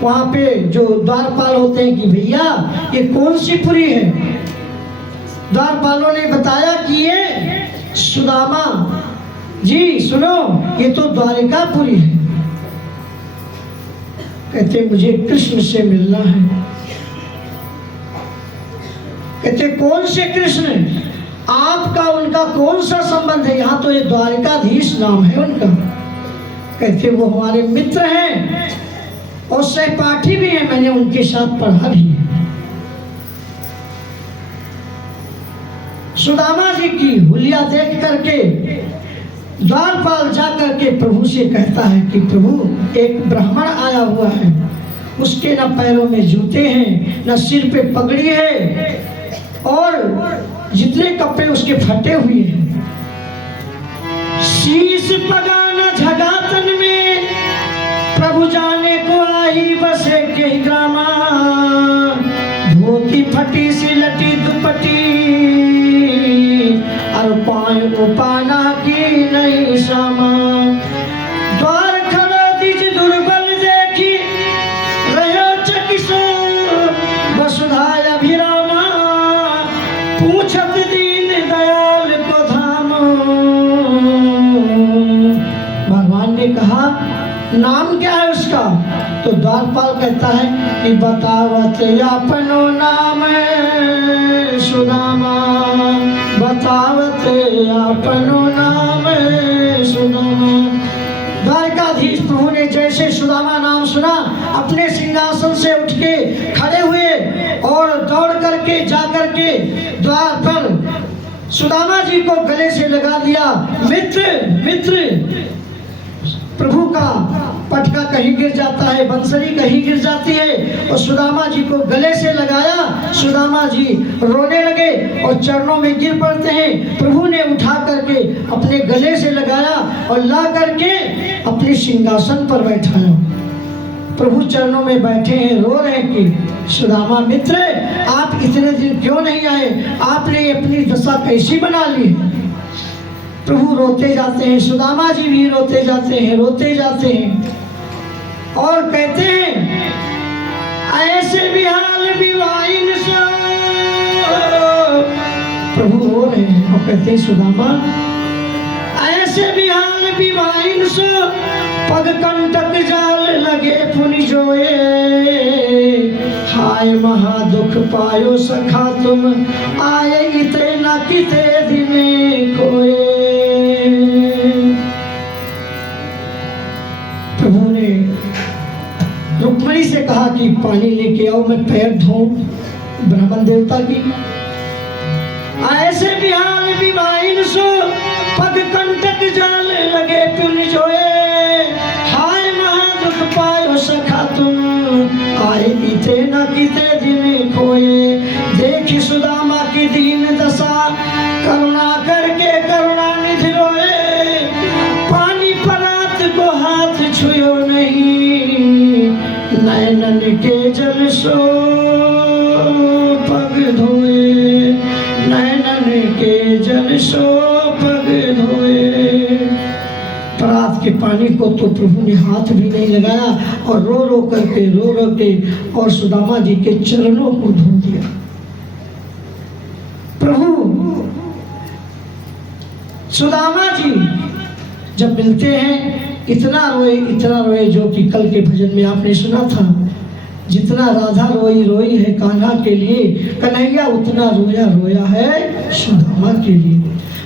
वहां पे जो द्वारपाल होते हैं कि भैया ये कौन सी पुरी है। द्वारपालों ने बताया कि ये सुदामा जी सुनो, ये तो द्वारिकापुरी है। कहते मुझे कृष्ण से मिलना है। कहते कौन से कृष्ण, आपका उनका कौन सा संबंध है, यहाँ तो ये द्वारिकाधीश नाम है उनका। कहते वो हमारे मित्र हैं और सहपाठी भी हैं, मैंने उनके साथ पढ़ा भी है। सुदामा जी की हुलिया देख करके द्वारपाल जा करके प्रभु से कहता है कि प्रभु एक ब्राह्मण आया हुआ है, उसके न पैरों में जूते हैं, न सिर पे पगड़ी है, और जितने कपड़े उसके फटे हुए हैं। शीश पगाना झगातन में प्रभु जाने को आई बसे के ग्रामा। धोती फटी सी लटी दुपटी, और पाए को पाना की नहीं सामा। द्वार खड़ा दिज दुर्बल देखी, रहो चकिसो वसुधाय अभिरामा। पूछत दीन दयाल को धाम। भगवान ने कहा नाम क्या है उसका, तो द्वारपाल कहता है कि बतावत अपनो नाम सुदामा, बतावत अपनो नाम सुदामा। द्वारकाधीश प्रभु ने जैसे सुदामा नाम सुना, अपने सिंहासन से उठ के खड़े हुए और दौड़ करके जा करके द्वार पर सुदामा जी को गले से लगा दिया। मित्र मित्र, प्रभु का पटका कहीं गिर जाता है, बंसरी कहीं गिर जाती है, और सुदामा जी को गले से लगाया। सुदामा जी रोने लगे और चरणों में गिर पड़ते हैं। प्रभु ने उठा करके अपने गले से लगाया और ला करके अपने सिंहासन पर बैठाया। प्रभु चरणों में बैठे हैं, रो रहे हैं कि सुदामा मित्र, आप इतने दिन क्यों नहीं आए? आपने अपनी दशा कैसी बना ली है? प्रभु रोते जाते हैं, सुदामा जी भी रोते जाते हैं, रोते जाते हैं और कहते हैं, ऐसे भी हाल विवाइन सो। प्रभु रो रहे हैं और कहते हैं, सुदामा ऐसे भी हाल विवाइन सो, पग कंटक जाल लगे पुनि जोए। हाय महा दुख पायो सखा तुम, आए इते न किते दिन खोए। प्रभु ने रुक्मणी से कहा कि पानी लेके आओ, मैं पैर धोऊं ब्राह्मण देवता की। ऐसे भी हाल विवाइन सो, पग कंटक जाल लगे पुनि जोए। हाय महादुख पायो सखा तुम, आए इते न किते दिन खोए। देखी सुदामा की दीन दशा, करुणा करके करुणा निधि रोए। पानी परात को हाथ छुयो नहीं, नैनन के जल सो पग धोए। नैनन के जल सो पग धोए। परात के पानी को तो प्रभु ने हाथ भी नहीं लगाया और रो रो के और सुदामा जी के चरणों को धो दिया। प्रभु सुदामा जी जब मिलते हैं, इतना रोए जो कि कल के भजन में आपने सुना था, जितना राधा रोई रोई है कान्हा के लिए, कन्हैया उतना रोया रोया है सुदामा के लिए।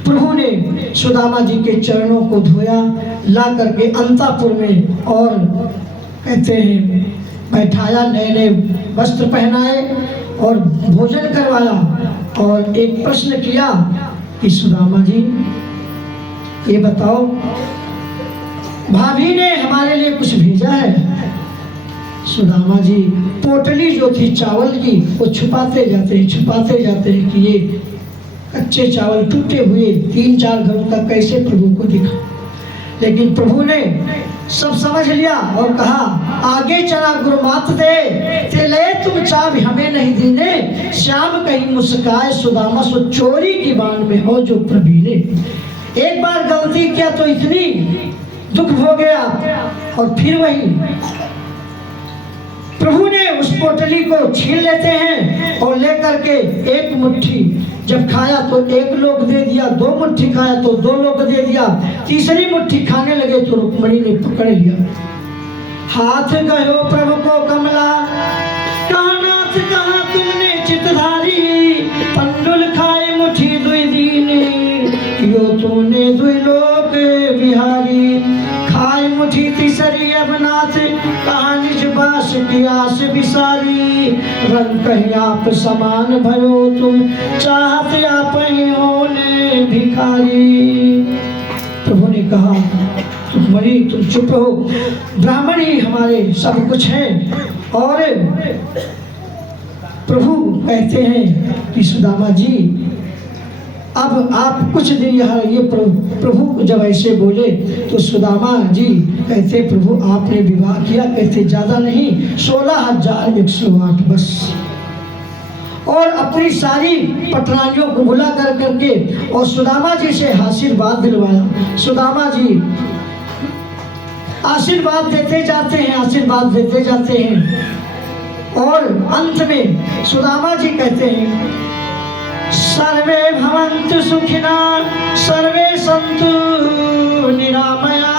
प्रभु ने सुदामा जी के चरणों को धोया, ला करके अंतापुर में और कहते हैं बैठाया, नए नए वस्त्र पहनाए और भोजन करवाया और एक प्रश्न किया कि सुदामा जी ये बताओ, भाभी ने हमारे लिए कुछ भेजा है? सुदामा जी पोटली जो थी चावल की वो छुपाते जाते हैं कि ये कच्चे चावल टूटे हुए 3-4 घरों तक कैसे प्रभु को दिखा। लेकिन प्रभु ने सब समझ लिया और कहा, आगे चला गुरुमात दे, तेले तुम चाब हमें नहीं दीने। श्याम कहीं मुस्काए सुदामा सो, चोरी की बाण में हो जो प्रवीणे। एक बार गलती किया तो इतनी दुख हो गया और फिर वही प्रभु ने उस पोटली को छीन लेते हैं और लेकर के एक मुट्ठी जब खाया तो 1 लोग दे दिया, 2 मुट्ठी खाया तो 2 लोग दे दिया, तीसरी मुट्ठी खाने लगे तो रुक्मणी ने पकड़ लिया। हाथ गयो प्रभु को कमला, कानाथ कहा तुमने चितधारी। पंडुल खाए मुट्ठी दुई दीने, यो तूने दुई लोक बिहारी। खाए मुट्ठी तीसरी अवनाथ, कहा निज बास की आस बिसारी। रंग कहीं आप समान भयो तुम, चाहते आप ही होने भिखारी। प्रभु ने कहा, तुम चुप हो, ब्राह्मण ही हमारे सब कुछ हैं। और प्रभु कहते हैं कि सुदामा जी अब आप कुछ दिन यहाँ रहिए। प्रभु जब ऐसे बोले तो सुदामा जी कहते, प्रभु आपने विवाह किया? कहते ज्यादा नहीं, 16,108 बस। और अपनी सारी पटरानियों को बुला कर करके और सुदामा जी से आशीर्वाद दिलवाया। सुदामा जी आशीर्वाद देते जाते हैं और अंत में सुदामा जी कहते हैं, सर्वे भवन्तु सुखिना, सर्वे सन्तु निरामया,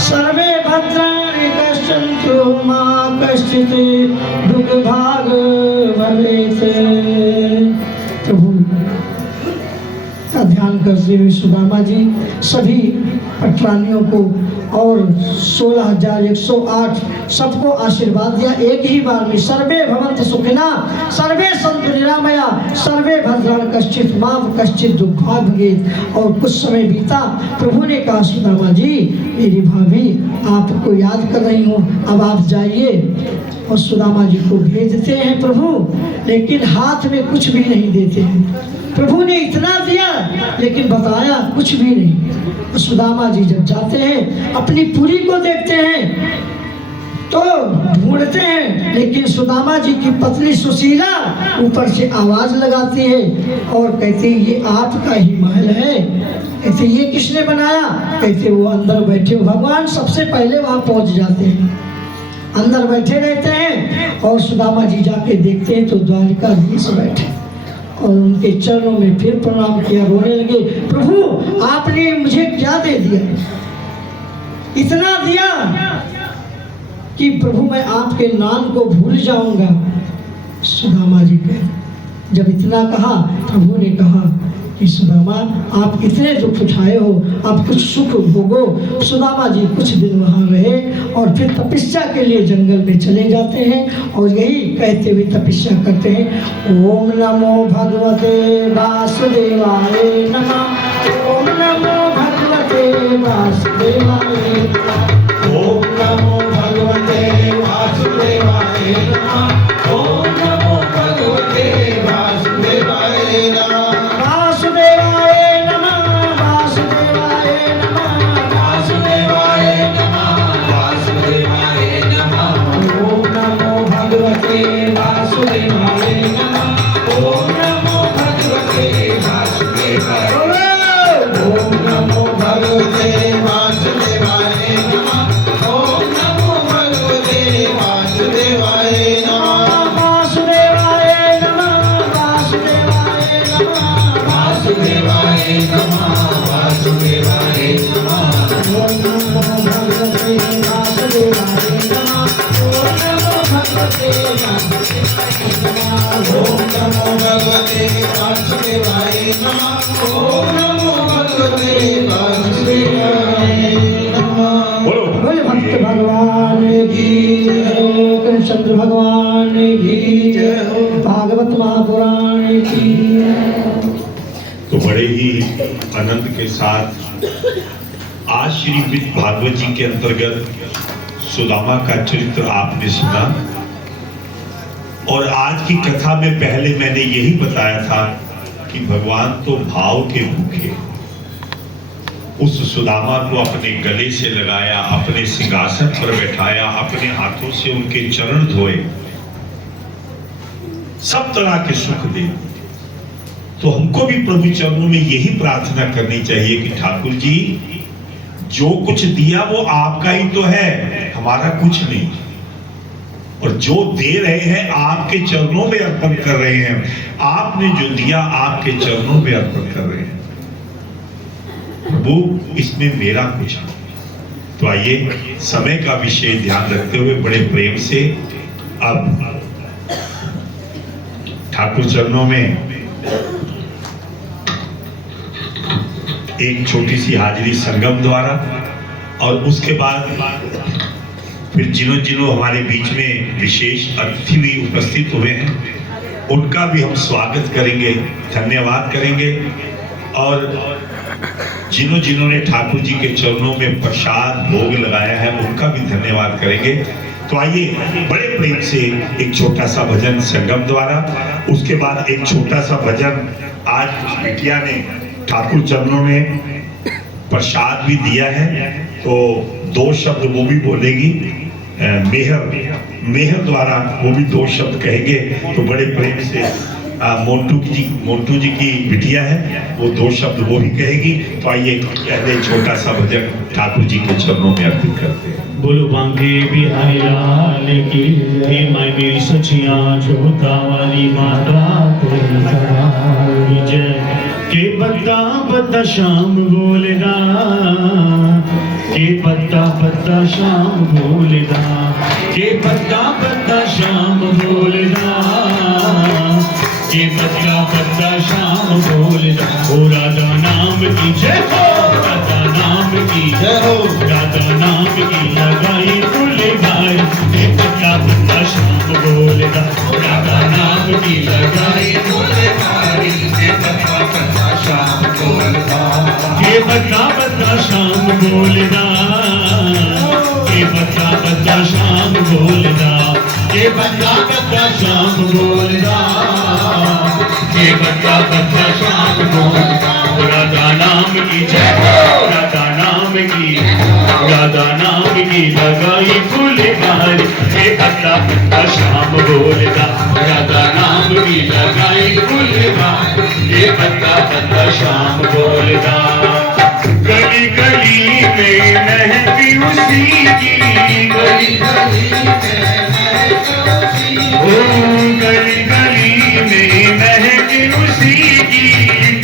सर्वे भद्राणि पश्यन्तु मा कश्चित् दुःखभाग् भवेत्। प्रभु का ध्यान ध्यान करते हुए सुदामा जी सभी पटरानियों को और 16,108 सबको आशीर्वाद दिया एक ही बार में। सर्वे भवन्तु सुखिना सर्वे सन्तु निरामया सर्वे भद्राणि कश्चित् मा कश्चित् दुःखात् भवेत्। और कुछ समय बीता, प्रभु ने कहा सुदामा जी मेरी भाभी आपको याद कर रही हूँ, अब आप जाइए। और सुदामा जी को भेजते हैं प्रभु, लेकिन हाथ में कुछ भी नहीं देते हैं। प्रभु ने इतना दिया लेकिन बताया कुछ भी नहीं। सुदामा जी जब जाते हैं अपनी पुरी को देखते हैं तो ढूंढते हैं, लेकिन सुदामा जी की पत्नी सुशीला ऊपर से आवाज लगाती है और कहती है ये आपका ही महल है। कहते ये किसने बनाया? कहते वो अंदर बैठे भगवान सबसे पहले वहां पहुंच जाते हैं, अंदर बैठे रहते हैं। और सुदामा जी जाके देखते हैं तो द्वारिकाधीश बैठे और उनके चरणों में फिर प्रणाम किया, रोने लगे, प्रभु आपने मुझे क्या दे दिया? इतना दिया कि प्रभु मैं आपके नाम को भूल जाऊंगा। सुदामा जी कहे जब इतना कहा, प्रभु ने कहा कि सुदामा आप इतने दुख उठाए हो, अब कुछ सुख भोगो। सुदामा जी कुछ दिन वहाँ रहे और फिर तपस्या के लिए जंगल में चले जाते हैं और यही कहते हुए तपस्या करते हैं, ओम नमो भगवते वासुदेवाय नमः, ओम नमो भगवते वासुदेवाय नमः, ओम नमो भगवते वासुदेवाय नमः, ओम नमो भगवते वासुदेवाय नमः। बोले भक्त भगवान की जय, कृष्ण भगवान की जय, भागवत महापुराण की जय। तो बड़े ही आनंद के साथ आज श्रीमद् भागवत जी के अंतर्गत सुदामा का चरित्र आपने सुना। और आज की कथा में पहले मैंने यही बताया था कि भगवान तो भाव के भूखे, उस सुदामा को अपने गले से लगाया, अपने सिंहासन पर बैठाया, अपने हाथों से उनके चरण धोए, सब तरह के सुख दे। तो हमको भी प्रभु चरणों में यही प्रार्थना करनी चाहिए कि ठाकुर जी जो कुछ दिया वो आपका ही तो है, हमारा कुछ नहीं। और जो दे रहे हैं आपके चरणों में अर्पण कर रहे हैं, आपने जो दिया आपके चरणों में अर्पण कर रहे हैं। प्रभु इसमें मेरा कुछ नहीं। तो आइए समय का विषय ध्यान रखते हुए बड़े प्रेम से अब ठाकुर चरणों में एक छोटी सी हाजिरी संगम द्वारा, और उसके बाद फिर जिन्हों हमारे बीच में विशेष अतिथि भी उपस्थित हुए हैं उनका भी हम स्वागत करेंगे, धन्यवाद करेंगे। और जिन्होंने ठाकुर जी के चरणों में प्रसाद भोग लगाया है उनका भी धन्यवाद करेंगे। तो आइए बड़े प्रेम से एक छोटा सा भजन संगम द्वारा, उसके बाद एक छोटा सा भजन आज बिटिया ने ठाकुर चरणों में प्रसाद भी दिया है, तो 2 शब्द वो भी बोलेगी, मेहर द्वारा वो भी 2 शब्द कहेंगे। तो बड़े प्रेम से मोन्टू जी की बिटिया है, वो 2 शब्द वो भी कहेगी। तो आइए पहले छोटा सा भजन ठाकुर जी के चरणों में अर्पित करते हैं। बोलो बांके बिहारी लाल की जय, माई मेरी सचिया जोता वाली माता तेरी जय। के पत्ता पत्ता शाम बोलेगा, के पत्ता पत्ता शाम बोलेगा, के पत्ता पत्ता शाम बोलेगा, के पत्ता पत्ता शाम बोलेगा। ओ राधा जय हो राधा नाम की लगाई फुलवारी ये पत्ता पत्ता शाम बोलदा राधा नाम की लगाई फुलवारी ये पत्ता पत्ता शाम बोलदा ये पत्ता पत्ता शाम बोलदा ये पत्ता पत्ता शाम बोलदा ये पत्ता पत्ता शाम बोलदा ये पत्ता पत्ता शाम बोलदा राधा नाम की जय राधा नाम की लगाई फुलवारी ये पत्ता पत्ता शाम बोलदा राधा नाम की लगाई फुलवारी ये पत्ता पत्ता शाम बोलदा गली गली में महकी उसी की गली गली में महकी उसी की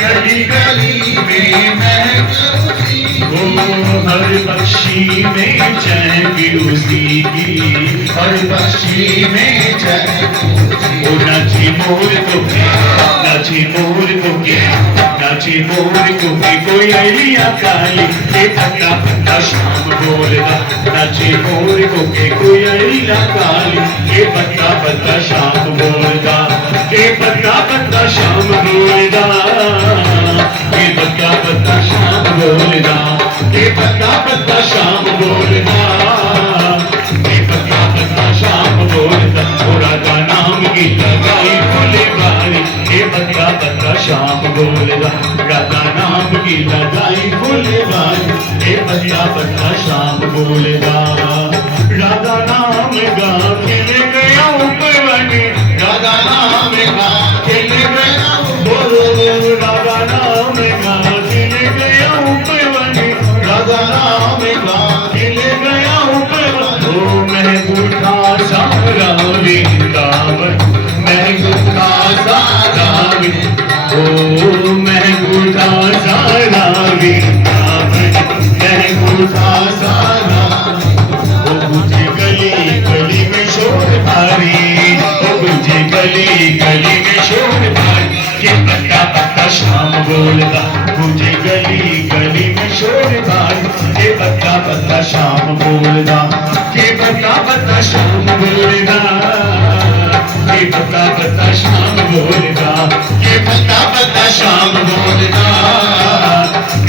गली गली में महकी हर पक्षी में चहकी उसी की हर पक्षी में चहकी नाची मोर को नाची मोर को नाची मोर को कोई अड़िया काली ये पत्ता पत्ता शाम बोलदा नाची मोर को कोई अड़िया काली ये पत्ता पत्ता शाम बोलदा ये पत्ता पत्ता शाम बोलदा ये पत्ता पत्ता शाम बोलदा ये पत्ता पत्ता शाम बोलदा ये पत्ता पत्ता शाम बोलदा राधा नाम की लगाई फुलवारी ये पत्ता पत्ता शाम बोलदा राधा नाम की लगाई फुलवारी ये पत्ता पत्ता शाम बोलदा राधा नाम गा खिल गया उपवन राधा नाम गा खिल गया बोलो राधा नाम गा खिल गया उपवन राधा नाम गा खिल गया उपवन ओ महबूबा सारा वृंदावन महबूबा सारा ओ महबूबा सारा वृंदावन महबूबा सारा ओ मुझे गली गली में शोर भारी ओ मुझे गली गली में शोर भारी ये पत्ता पत्ता शाम बोलदा मुझे गली गली में शोर भारी ये पत्ता पत्ता शाम बोलदा ये पत्ता पत्ता शाम बोलदा ये पत्ता पत्ता शाम बोलदा ये पत्ता पत्ता शाम बोलदा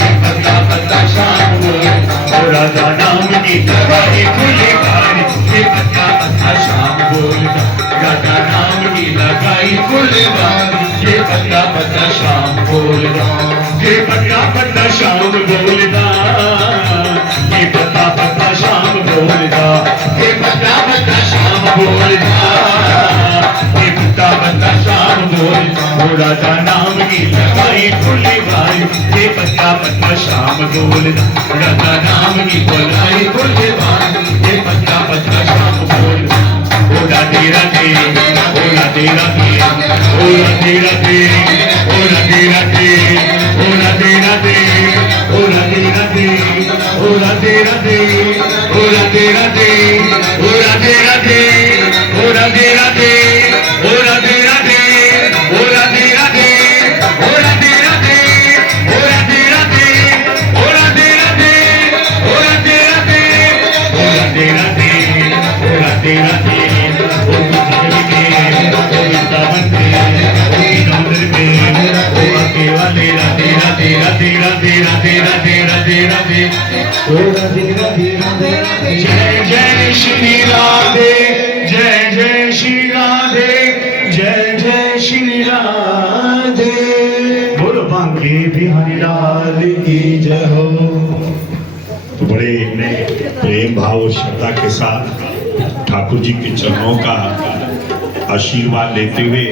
ये पत्ता पत्ता शाम बोलदा राधा नाम की लगाई फुलवारी ये पत्ता पत्ता शाम बोलदा राधा नाम की लगाई फुलवारी ये पत्ता पत्ता शाम बोलदा ये पत्ता पत्ता शाम बोलदा ये पत्ता पत्ता शाम बोलदा ये पत्ता पत्ता शाम बोलदा ये पत्ता पत्ता शाम बोलदा राधा नाम की लगाई फुलवारी ये पत्ता पत्ता शाम बोलदा राधा नाम की लगाई फुलवारी ये पत्ता पत्ता शाम बोलदा ओ राधे राधे ओ राधे राधे ओ राधे राधे ओ राधे राधे ओ राधे राधे ओ राधे राधे ओ राधे राधे ओ राधे राधे ओ राधे राधे ओ राधे राधे ओ राधे राधे ओ राधे राधे ओ राधे राधे ओ राधे राधे ओ राधे राधे ओ राधे राधे ओ राधे राधे ओ राधे राधे ओ मुझे के ओ वृंदावन में ओ नंदन में ओ आके वाले राधे राधे राधे राधे राधे राधे राधे राधे ओ राधे राधे राधे जय जय श्री राधे जय जय श्री राधे जय जय श्री राधे बोलो बांके बिहारी लाल की जय हो। तो बड़े प्रेम भाव और श्रद्धा के साथ ठाकुर जी के चरणों का आशीर्वाद लेते हुए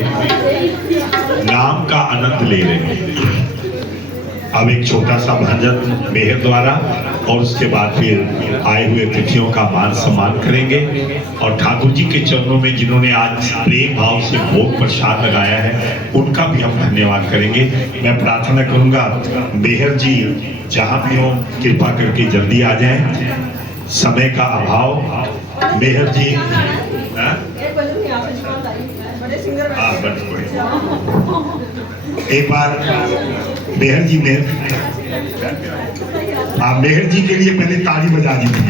नाम का आनंद ले रहे हैं। अब एक छोटा सा भजन मेहर द्वारा और उसके बाद फिर आए हुए अतिथियों का मान सम्मान करेंगे और ठाकुर जी के चरणों में जिन्होंने आज प्रेम भाव से भोग प्रसाद लगाया है उनका भी हम धन्यवाद करेंगे। मैं प्रार्थना करूंगा मेहर जी जहां भी हो कृपा करके जल्दी आ जाएं, समय का अभाव। मेहर जी एक बार मेहर जी आप मेहर जी के लिए पहले ताली बजा दीजिए।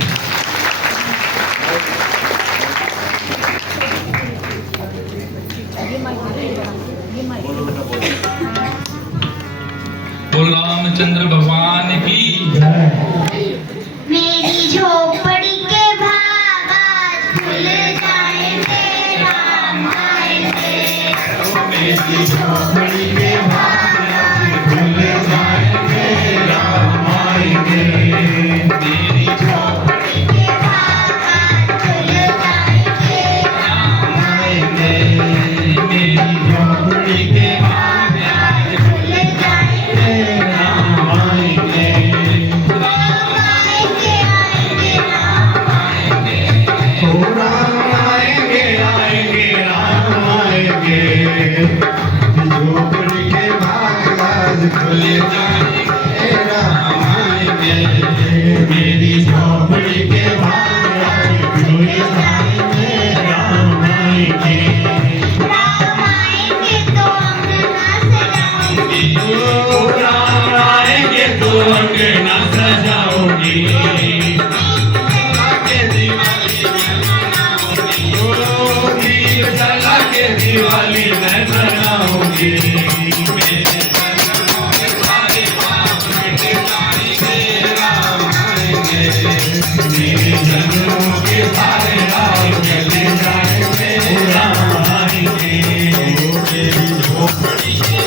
बोल रामचंद्र भगवान की। मेरी झोपड़ी के भाग आज खुल जाएंगे, राम आएंगे। मेरी झोपड़ी के भाग आज खुल जाएंगे, राम आएंगे। मेरी झोपड़ी के भाग आज खुल जाएंगे, राम आएंगे। मेरी झोपड़ी के भाग आज खुल जाएंगे। राम आएंगे। राम आएंगे, आएंगे, राम आएंगे। ओ राम आएंगे, आएंगे, राम आएंगे। झोपड़ी के भाग आज खुल जाएंगे, राम आएंगे। मेरी झोपड़ी के भाग आज खुल जाएंगे, राम आएंगे। राम आएंगे तो अंगना सजाऊंगी। ओ राम आएंगे तो अंगना सजाओगी। दीप जला के दिवाली मैं मनाऊंगी। मेरे जन्मों के सारे पाप मिट जाएंगे, राम आएंगे। मेरे जन्मों के सारे पाप चले जाएंगे, राम आएंगे। मेरी झोपड़ी के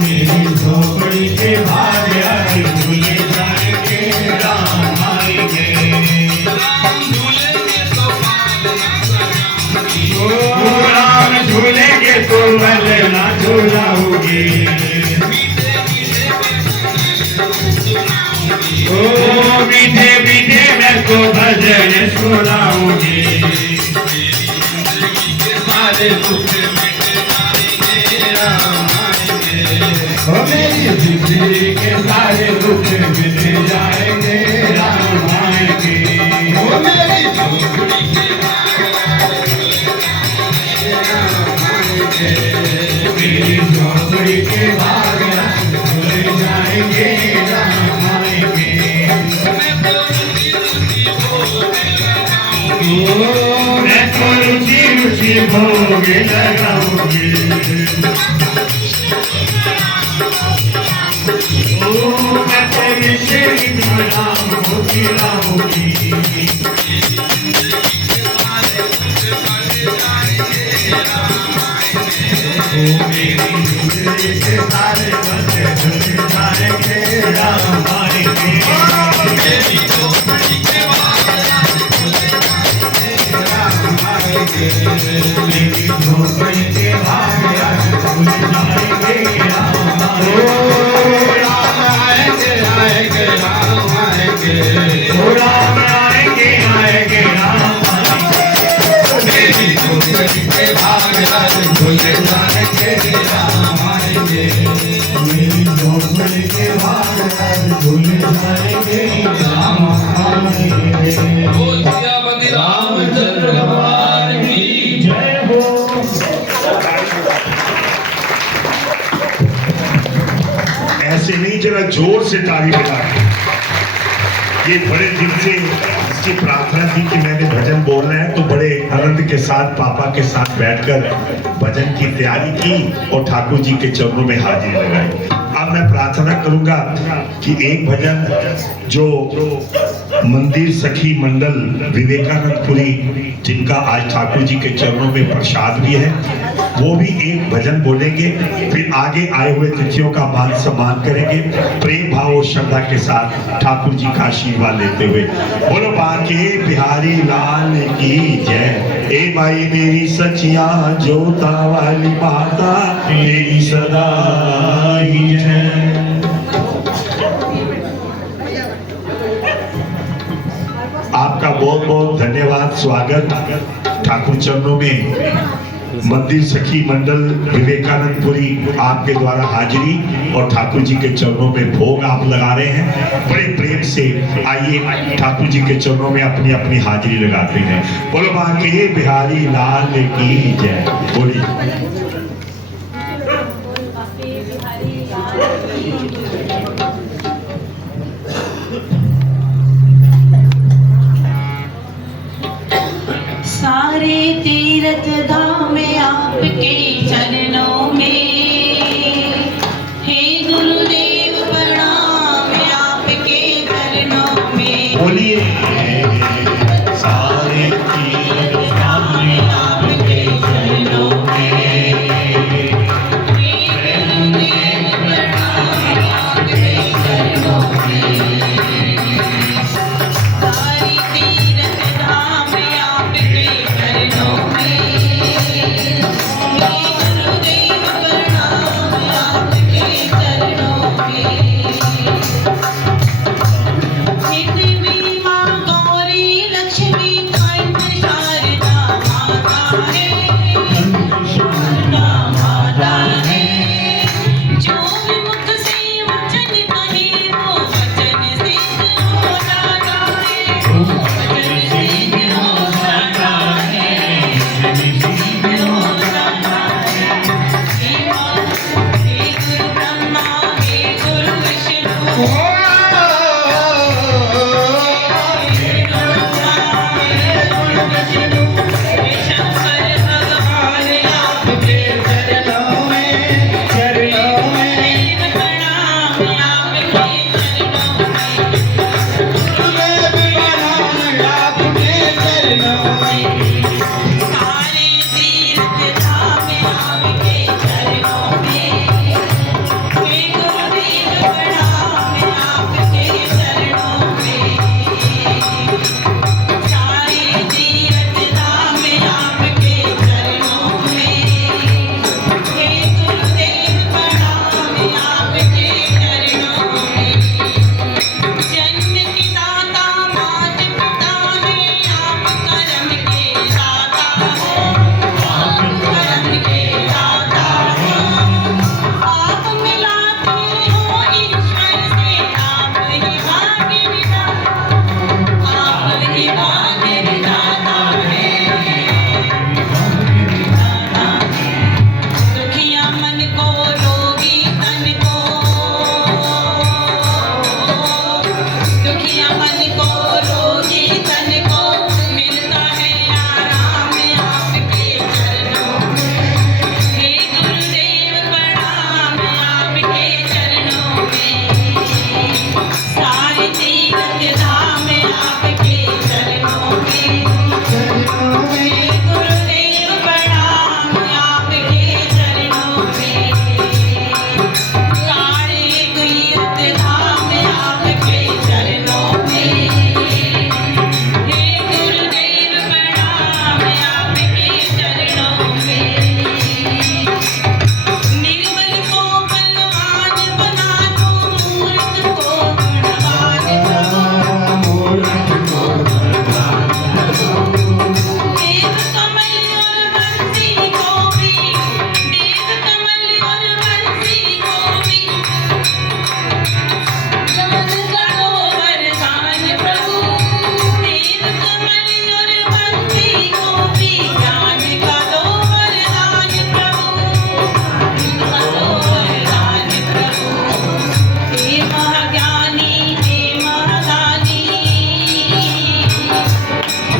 मेरी झोपड़ी के भाग आज खुल जाएंगे, राम आएंगे। राम झूलेंगे तो राम झूलेंगे तो ना झूलाओगे। ओ मीठे मीठे मैं तो भजन सुनाऊंगी। सारे दुख मिट जाएंगे, राम आएंगे। ओ मेरी जिंदगी के सारे दुख मिट जाएंगे, राम आएंगे। ओ मेरी झोपड़ी के मेरी झोपड़ी के भाग खुल जाएंगे, राम आएंगे। मैं तो रुचि रुचि भोग लगाऊंगी। मैं तो मिश्री नाम खिलाऊंगी। मेरी जिंदगी के सारे बच्चे धुल जाएंगे, राम आएंगे। मेरी झोपड़ी के भाग राम आएंगे। मेरी झोपड़ी के भाग खुल जाएंगे, राम आएंगे। राम आएंगे, आएंगे, राम आएंगे। ओ राम आएंगे, आएंगे, राम आएंगे। मेरी झोपड़ी के भाग खुल जाएंगे, राम आएंगे। मेरी झोपड़ी के भाग खुल जाएंगे, राम आएंगे। बोल सियापति रामचंद्र भगवान की जय हो। ऐसे नहीं, जरा जोर से ताली बजा के। ये बड़े दिन से इसकी प्रार्थना थी कि मैंने भजन बोलना है, तो बड़े आनंद के साथ पापा के साथ बैठकर भजन की तैयारी की और ठाकुर जी के चरणों में हाजिरी लगाई। अब मैं प्रार्थना करूंगा कि एक भजन जो मंदिर सखी मंडल विवेकानंदपुरी, जिनका आज ठाकुर जी के चरणों में प्रसाद भी है, वो भी एक भजन बोलेंगे। फिर आगे आए हुए तिथियों का मान सम्मान करेंगे, प्रेम भाव और श्रद्धा के साथ ठाकुर जी का आशीर्वाद लेते हुए। बोलो बाके बिहारी लाल की जय। ए भाई मेरी सचिया जोता वाली माता मेरी सदा ही जय। आपका बहुत बहुत धन्यवाद, स्वागत ठाकुर चरणों में। मंदिर सखी मंडल विवेकानंदपुरी आपके द्वारा हाजिरी और ठाकुर जी के चरणों में भोग आप लगा रहे हैं। बड़े प्रेम से आइए ठाकुर जी के चरणों में अपनी अपनी हाजिरी लगाते हैं। बोलो बाके बिहारी लाल की जय। बोलिए। सारे तीर्थ धाम आपके चरणों में, हे गुरुदेव प्रणाम आपके चरणों में। बोलिए सारे तीर्थ धाम आपके चरणों में, हे गुरुदेव प्रणाम आपके चरणों में। सारे तीर्थ धाम आपके चरणों में, हे गुरुदेव प्रणाम आपके चरणों में। पृथ्वी माँ गौरी लक्ष्मी कंठ शारदा माता है, शारदा माता है। जो भी मुख से वचन कहे वो वचन सिद्ध हो जाता है, वचन सिद्ध हो जाता है, वचन सिद्ध हो जाता है। हे माँ, हे गुरु ब्रह्मा, हे गुरु विष्णु, शंकर भगवान आपके चरणों में, चरणों में प्रणाम आपके चरणों में, आपके चरणों में। सारे तीर्थ धाम आपके चरणों में, हे गुरुदेव प्रणाम आपके चरणों में। सारे तीर्थ धाम आपके चरणों में, हे गुरुदेव प्रणाम आपके चरणों में। जन्म के दाता मात पिता है, आप कर्म के दाता हो, आप कर्म के दाता हो। आप मिलाते हो ईश्वर से, आप ही भाग्य विधाता, आप ही भाग्य विधाता है। दुखिया मन को रोगी तन को, दुखिया मन को रोगी तन को मिलता है आराम आपके चरणों में। हे गुरुदेव प्रणाम आपके चरणों में। सारे तीर्थ धाम आपके चरणों में, हे गुरुदेव प्रणाम आपके चरणों में। सारे तीर्थ धाम आपके चरणों में, हे गुरुदेव प्रणाम आपके चरणों में। निर्बल को बलवान बना दो, मूर्ख को गुणवान करो, देव कमल और बंसी को भी, देव कमल और बंसी को भी ज्ञान का दो वरदान प्रभु, देव कमल और बंसी को भी ज्ञान का दो वरदान प्रभु, ज्ञान का दो वरदान प्रभु। हे महाज्ञानी, हे महादानी,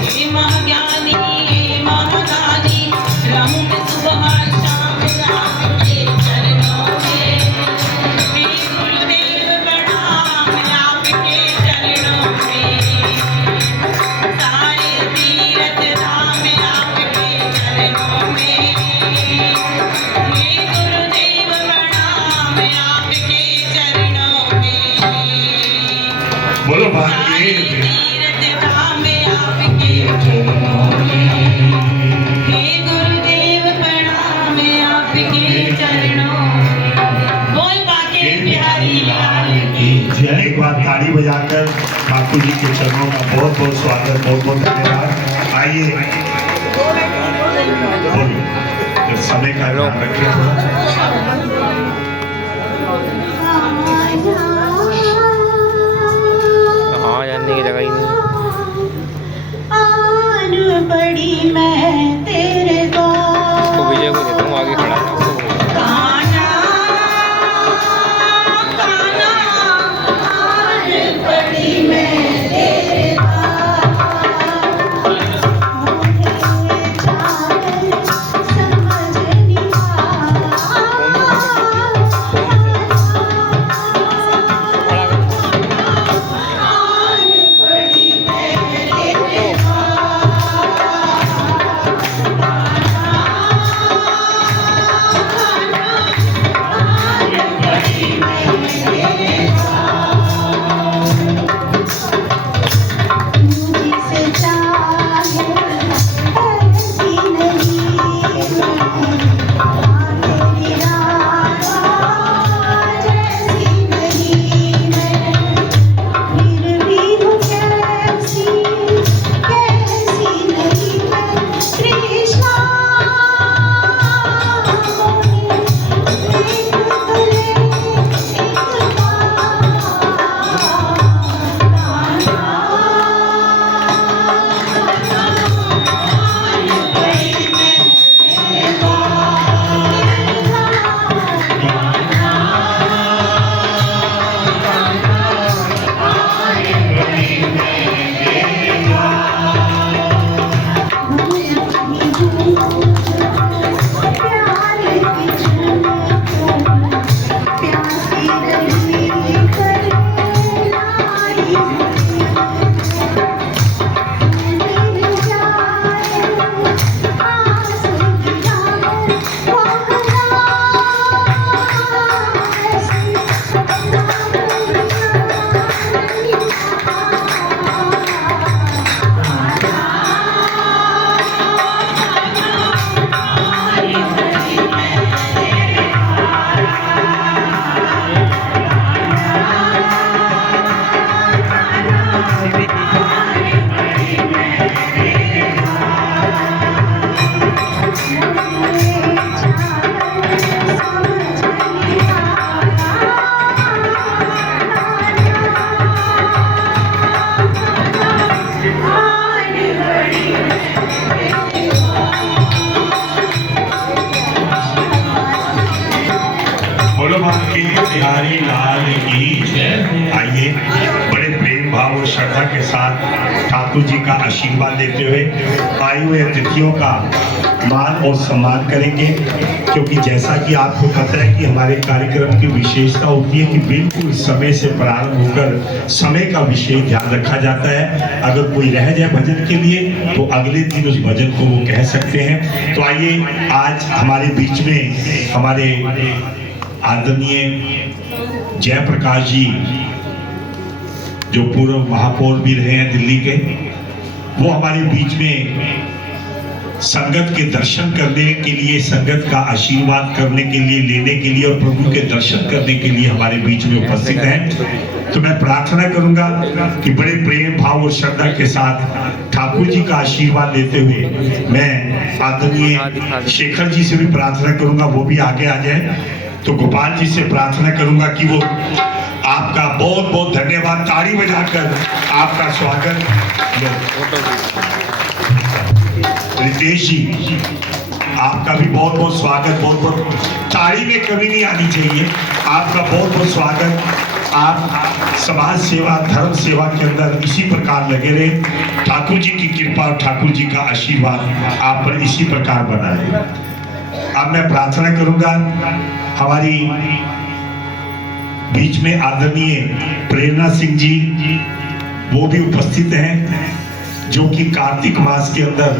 हे महाज्ञानी, हे महादानी, रहूं मैं सुबह शाम आपके चरणों में। हे गुरुदेव प्रणाम आपके चरणों में। सारे तीर्थ धाम आपके चरणों में, हे गुरुदेव प्रणाम आपके चरणों में। बोलो सारे भाग्य तीर्थ धाम आपके चरणों में, हे गुरुदेव प्रणाम आपके चरणों में। बोल बाके बिहारी लाल की जय। एक बार ताली बजाकर ठाकुर जी के चरणों का बहुत बहुत स्वागत, बहुत बहुत धन्यवाद। आइए बोलिए, समय का ध्यान रखिए थोड़ा। हाँ जानने की जगह ही नहीं। आन बड़ी मैं तेरे द्वार, तो विजय को देता हूँ, आगे खड़ा है उसको। आना बिहारी लाल की जय। आइए बड़े प्रेम भाव और श्रद्धा के साथ ठाकुर जी का आशीर्वाद लेते हुए आए हुए अतिथियों का मान और सम्मान करेंगे, क्योंकि जैसा कि आपको पता है कि हमारे कार्यक्रम की विशेषता होती है कि बिल्कुल समय से प्रारंभ होकर समय का विशेष ध्यान रखा जाता है। अगर कोई रह जाए भजन के लिए तो अगले दिन उस भजन को वो कह सकते हैं। तो आइए आज हमारे बीच में हमारे आदरणीय जयप्रकाश जी, जो पूर्व महापौर भी रहे हैं दिल्ली के, वो हमारे बीच में संगत के दर्शन करने के लिए, संगत का आशीर्वाद करने के लिए, लेने के लिए और प्रभु के दर्शन करने के लिए हमारे बीच में उपस्थित हैं। तो मैं प्रार्थना करूंगा कि बड़े प्रेम भाव और श्रद्धा के साथ ठाकुर जी का आशीर्वाद लेते हुए मैं आदरणीय शेखर जी से भी प्रार्थना करूंगा वो भी आगे आ जाए। तो गोपाल जी से प्रार्थना करूंगा कि वो आपका बहुत बहुत धन्यवाद, ताड़ी बजाकर आपका स्वागत। रितेश जी आपका भी बहुत बहुत स्वागत, बहुत बहुत ताड़ी में कमी नहीं आनी चाहिए। आपका बहुत बहुत स्वागत। आप समाज सेवा, धर्म सेवा के अंदर इसी प्रकार लगे रहे। ठाकुर जी की कृपा और ठाकुर जी का आशीर्वाद आप पर इसी प्रकार बना रहे। अब मैं प्रार्थना करूंगा हमारी बीच में आदरणीय प्रेरणा सिंह जी, वो भी उपस्थित हैं, जो कि कार्तिक मास के अंदर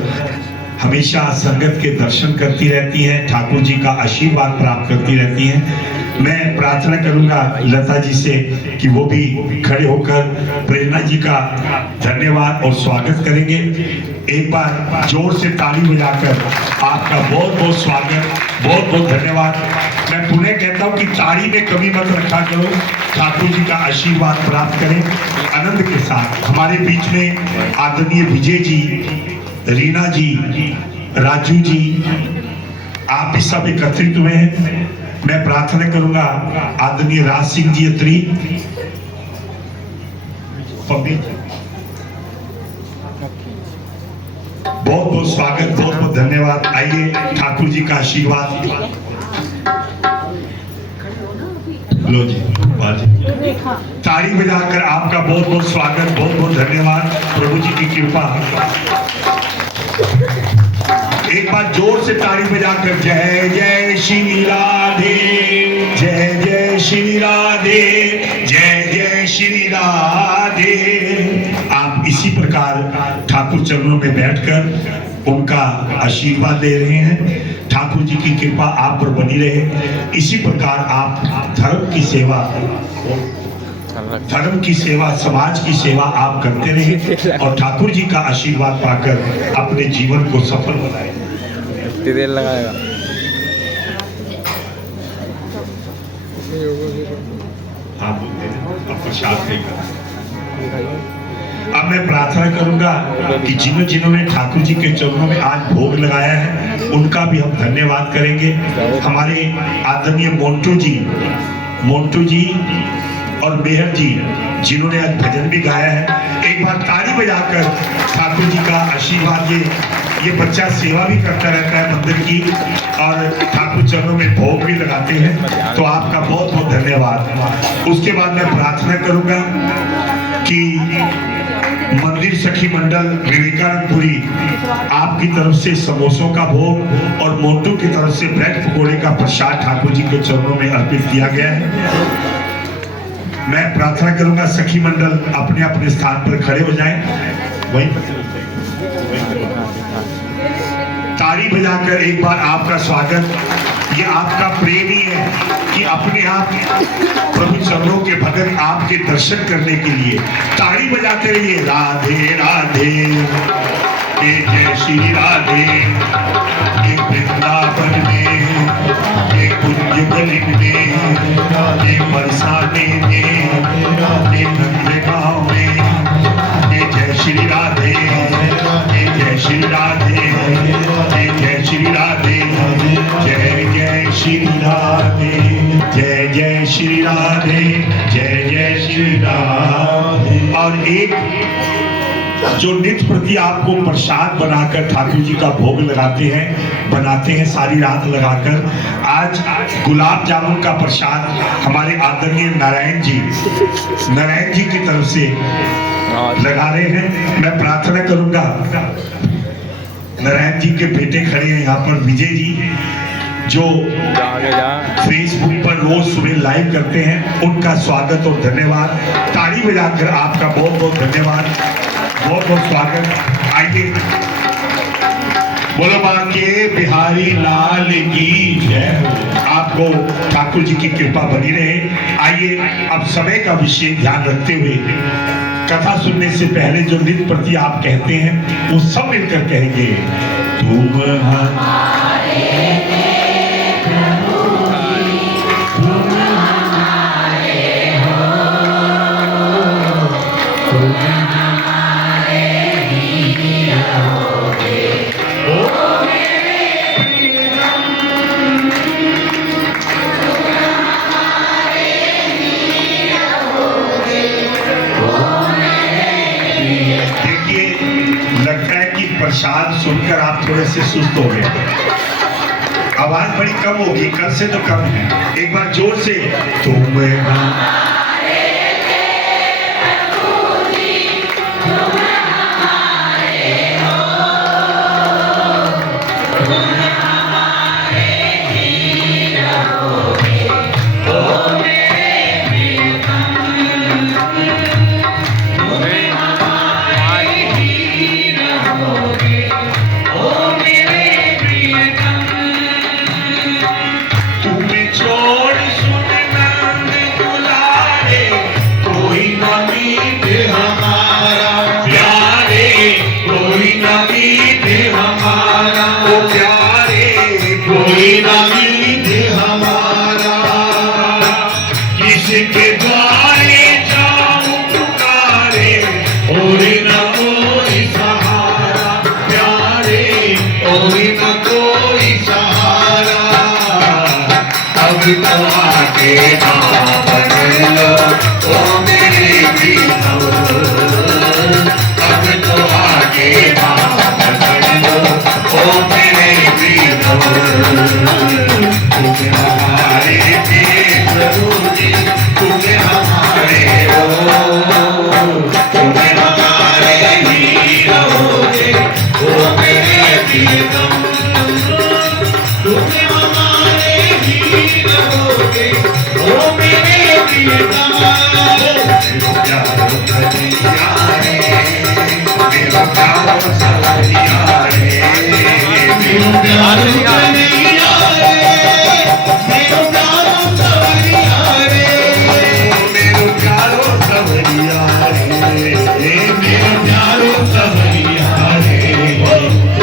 हमेशा संगत के दर्शन करती रहती हैं, ठाकुर जी का आशीर्वाद प्राप्त करती रहती हैं। मैं प्रार्थना करूंगा लता जी से कि वो भी खड़े होकर प्रेरणा जी का धन्यवाद और स्वागत करेंगे। एक बार जोर से ताली बजाकर आपका बहुत बहुत स्वागत, बहुत बहुत धन्यवाद। मैं पुनः कहता हूं कि ताड़ी में कमी मत रखा करो, ठाकुर जी का आशीर्वाद प्राप्त करें आनंद के साथ। हमारे बीच में आदरणीय विजय जी, रीना जी, राजू जी, आप भी सब एकत्रित हुए हैं। मैं प्रार्थना करूंगा आदरणीय राज सिंह जी अत्री, बहुत बहुत स्वागत, बहुत बहुत धन्यवाद। आइए ठाकुर जी का आशीर्वाद लो जी, ताड़ी बजाकर आपका बहुत बहुत स्वागत, बहुत बहुत धन्यवाद। प्रभु जी की कृपा। एक बार जोर से ताड़ी बजाकर जय जय श्री राधे, जय जय श्री राधे, जय जय श्री राधे। आप इसी प्रकार ठाकुर चरणों में बैठकर उनका आशीर्वाद ले रहे हैं। ठाकुर जी की कृपा आप पर बनी रहे। इसी प्रकार आप धर्म की सेवा, समाज की सेवा आप करते रहे और ठाकुर जी का आशीर्वाद पाकर अपने जीवन को सफल बनाए। तेल लगाएगा। आप प्रसाद देगा। अब मैं प्रार्थना करूंगा कि जिन्होंने ठाकुर जी के चरणों में आज भोग लगाया है उनका भी हम धन्यवाद करेंगे। हमारे आदरणीय मोन्टू जी और मेहर जी, जिन्होंने आज भजन भी गाया है। एक बार ताली बजाकर ठाकुर जी का आशीर्वाद। ये बच्चा सेवा भी करता रहता है मंदिर की और ठाकुर चरणों में भोग भी लगाते हैं, तो आपका बहुत बहुत धन्यवाद। उसके बाद मैं प्रार्थना करूंगा कि मंदिर सखी मंडल विवेकानंदपुरी आपकी तरफ से समोसों का भोग और मोन्टू की तरफ से ब्रेड पकौड़े का प्रसाद ठाकुर जी के चरणों में अर्पित किया गया है। मैं प्रार्थना करूंगा सखी मंडल अपने अपने स्थान पर खड़े हो जाएं। वहीं ताली बजाकर एक बार आपका स्वागत। ये आपका प्रेम ही है कि अपने आप प्रभु चरणों के भगत आपके दर्शन करने के लिए ताली बजाते रहिए। राधे राधे, जय श्री राधे। एक वृंदावन में, एक कुंज गलिन में, एक बरसाने में, एक नंदगांव में, जय श्री राधे, जय श्री राधे, जय श्री राधे, जय जय श्री राधे, जय जय श्री राधे, जय जय श्री राधे। और एक जो नित्य प्रति आपको प्रसाद बनाकर ठाकुर जी का भोग बनाते हैं सारी रात लगाकर, आज गुलाब जामुन का प्रसाद हमारे आदरणीय नारायण जी की तरफ से लगा रहे हैं। मैं प्रार्थना करूंगा, नारायण जी के बेटे खड़े हैं यहाँ पर, विजय जी, जो फेसबुक पर रोज सुबह लाइव करते हैं, उनका स्वागत और धन्यवाद। ताली बजाकर आपका बहुत बहुत धन्यवाद, बहुत बहुत स्वागत। आइए, बोलो बांके बिहारी लाल की जय। आपको ठाकुर जी की कृपा बनी रहे। आइए, अब समय का विशेष ध्यान रखते हुए कथा सुनने से पहले जो नित्य प्रति आप कहते हैं वो सब मिलकर कहेंगे। तुम प्रसाद सुनकर आप थोड़े से सुस्त हो गए, आवाज बड़ी कम होगी, कल से तो कम है। एक बार जोर से, तुम किसके द्वारे जाऊं पुकारे, और न कोई सहारा प्यारे, और न कोई सहारा। अब तो आके आप पकड़ लो ओ मेरे प्रियतम, अब तो आके आप पकड़ लो ओ मेरे प्रियतम। तुम हमारे प्रभु जी, तुम हमारे हो, तुम हमारे ही रहोगे ओ मेरे प्रियतम। तुम हमारे ही रहोगे ओ मेरे प्रियतम। मेरा प्यार सवरिया रे, मेरा प्यार कन्हैया रे, मेरा प्यार सवरिया रे, मेरा प्यार सवरिया रे, मेरा प्यार सवरिया रे,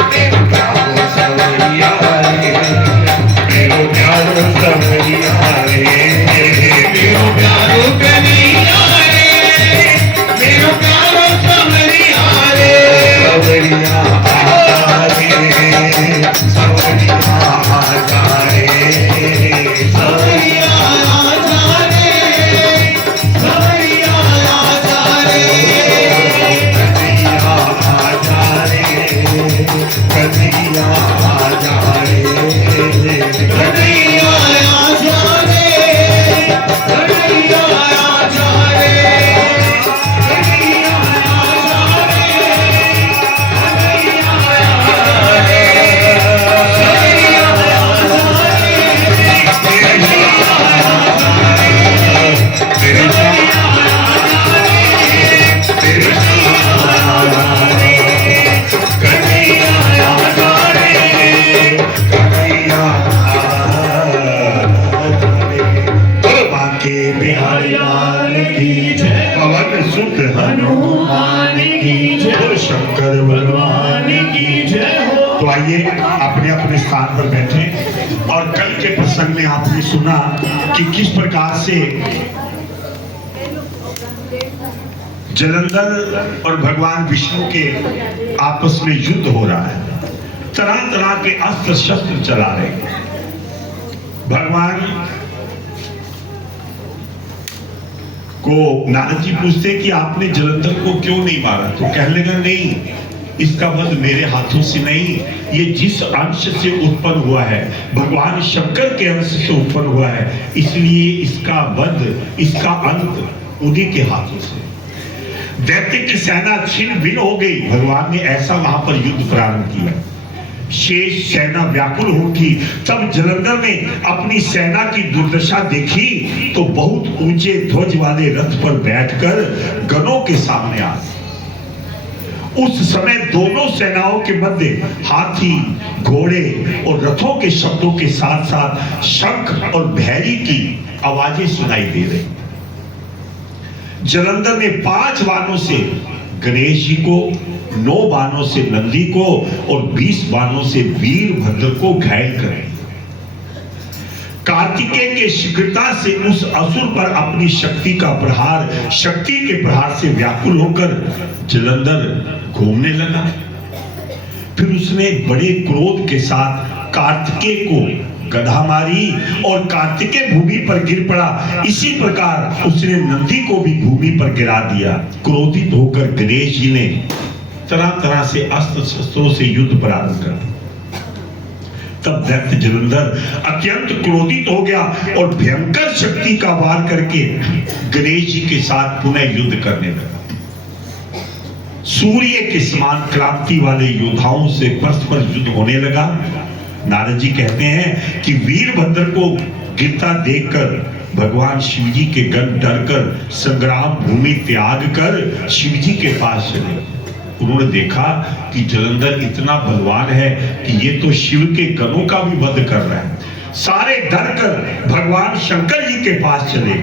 मेरा प्यार सवरिया रे, मेरा प्यार सवरिया रे, मेरा प्यार कन्हैया रे, मेरा प्यार सवरिया रे, सवरिया आजा रे, सवरिया आजा रे, सवरिया आजा रे, सवरिया आजा रे, कन्हैया आजा रे, कन्हैया आजा रे, कन्हैया आजा रे, कन्हैया आजा रे, कन्हैया आजा हनुमान की जय, शंकर भगवान की जय हो। तो आइए अपने अपने स्थान पर बैठे। और कल के प्रसंग में आपने सुना कि किस प्रकार से जलंधर और भगवान विष्णु के आपस में युद्ध हो रहा है, तरह तरह के अस्त्र शस्त्र चला रहे हैं। भगवान को नारद जी पूछते कि आपने जलंधर को क्यों नहीं मारा, तो कहने लगा नहीं, इसका वध मेरे हाथों से नहीं, ये जिस अंश से उत्पन्न हुआ है, भगवान शंकर के अंश से उत्पन्न हुआ है, इसलिए इसका वध, इसका अंत उन्हीं के हाथों से। दैत्य की सेना छिन्न भिन्न हो गई। भगवान ने ऐसा वहां पर युद्ध प्रारंभ किया। शेष सेना व्याकुल हो उठी। तब जलंधर ने अपनी सेना की दुर्दशा देखी तो बहुत ऊंचे ध्वज वाले रथ पर बैठकर गणों के सामने आ गए। उस समय दोनों सेनाओं के मध्य हाथी, घोड़े और रथों के शब्दों के साथ साथ शंख और भैरी की आवाजें सुनाई दे रही। जलंधर ने 5 बाणों से गणेश जी को, 9 बाणों से नंदी को और 20 बाणों से वीरभद्र को घायल कर कार्तिकेय के शीघ्रता से उस असुर पर अपनी शक्ति का प्रहार, शक्ति के प्रहार से व्याकुल होकर जलंधर घूमने लगा। फिर उसने बड़े क्रोध के साथ कार्तिकेय को गधा मारी और कार्तिकेय भूमि पर गिर पड़ा। इसी प्रकार उसने नंदी को भी भूमि पर गिरा दिया। क्रोधित होकर गणेश जी ने तरह तरह से अस्त्र शस्त्रों से युद्ध प्रारंभ कर। तब दैत्य जलंधर अत्यंत क्रोधित हो गया और भयंकर शक्ति का वार करके गणेश जी के साथ पुनः युद्ध करने लगा। सूर्य के समान क्रांति वाले योद्धाओं से परस्पर युद्ध होने लगा। नारद जी कहते हैं कि वीरभद्र को गिरता देखकर भगवान शिव जी के गण डरकर संग्राम भूमि त्याग कर शिव जी के पास चले। उन्होंने देखा कि जलंधर इतना बलवान है कि ये तो शिव के गणों का भी वध कर रहा है। सारे डरकर भगवान शंकर जी के पास चले।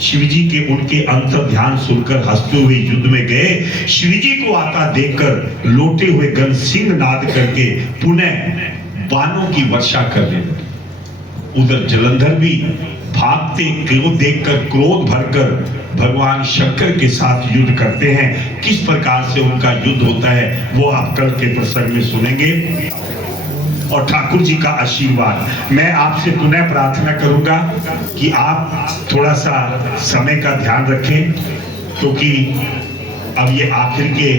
शिव जी के उनके अंतर ध्यान सुनकर हंसते हुए युद्ध में गए। शिव जी को आता देखकर लोटे हुए गण सिंह नाद करके पुनः बाणों की वर्षा करने लगे। उधर जलंधर भी भागते को देखकर क्रोध भरकर भगवान शंकर के साथ युद्ध करते हैं। किस प्रकार से उनका युद्ध होता है वो आप कल के प्रसंग में सुनेंगे। और ठाकुर जी का आशीर्वाद। मैं आपसे पुनः प्रार्थना करूंगा कि आप थोड़ा सा समय का ध्यान रखें, क्योंकि अब ये आखिर के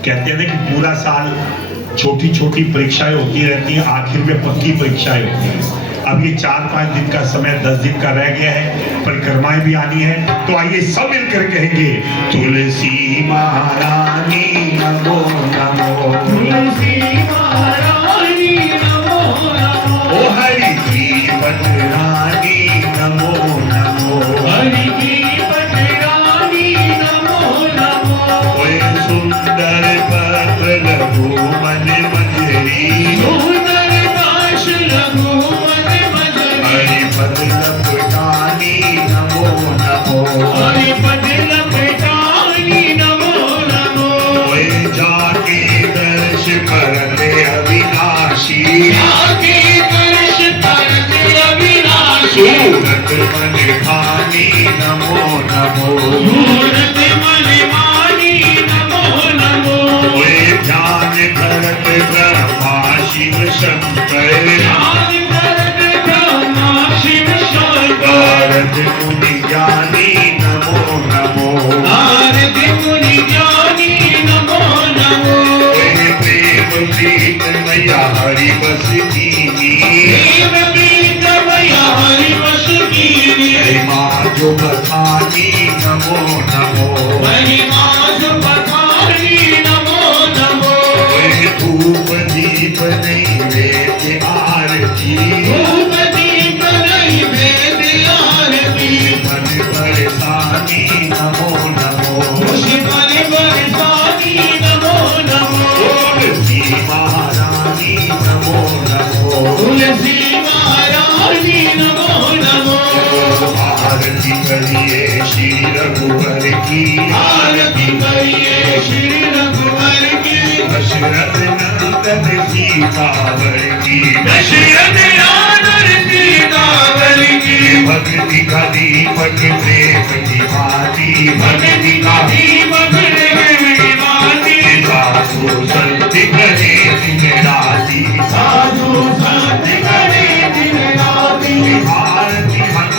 कहते हैं ना कि पूरा साल छोटी छोटी परीक्षाएं होती रहती हैं, आखिर में पक्की परीक्षाएं होती हैं। अब ये 4-5 दिन का समय, 10 दिन का रह गया है, परिक्रमाएं भी आनी है। तो आइए सब मिलकर कहेंगे, तुलसी महारानी नमो नमो, तुलसी महारानी नमो नमो, ओ हरि की पटरानी नमो नमो, हरि की पटरानी नमो नमो, ओए सुंदर पत्र लघु मन मंजरी, सुंदर काश लघु मन मंजरी, हरि पद लपटानी नमो नमो, हरि पद लपटानी नमो नमो, ओए जाके दर्श करते अविनाशी, जाके दर्श करते अविनाशी, सूरत मन खानी नमो नमो, सूरत मन मानी नमो नमो, ओए ध्यान भरत ब्रह्मा शिव शंकर, ध्यान भरत ब्रह्मा शिव शंकर, नारद मुनि ज्ञानी नमो नमो, नारद मुनि ज्ञानी नमो नमो, ओए प्रेम प्रीत मैया हरि बस कीनी, प्रेम प्रीत मैया हरि बस कीनी, महिमा जो बखानी नमो नमो, महिमा जो बखानी नमो नमो, ओए धूप दीप नैवेद्य आरती, धूप दीप नैवेद्य आरती, मन बरसानी नमो नमो, खुशी मन बरसानी नमो नमो, तुलसी महारानी नमो नमो, तुलसी महारानी नमो नमो, आरती करिए श्री रघुवर की, आरती करिए श्री रघुवर की, दशरथ नंदन सीतावर की, दशरथ नंदन सीतावर की, भक्ति का दीपक प्रेम की भांति, भक्ति का दीपक प्रेम की भांति, साधु संत करे दिन राति, साधु संत करे दिन राति, आरती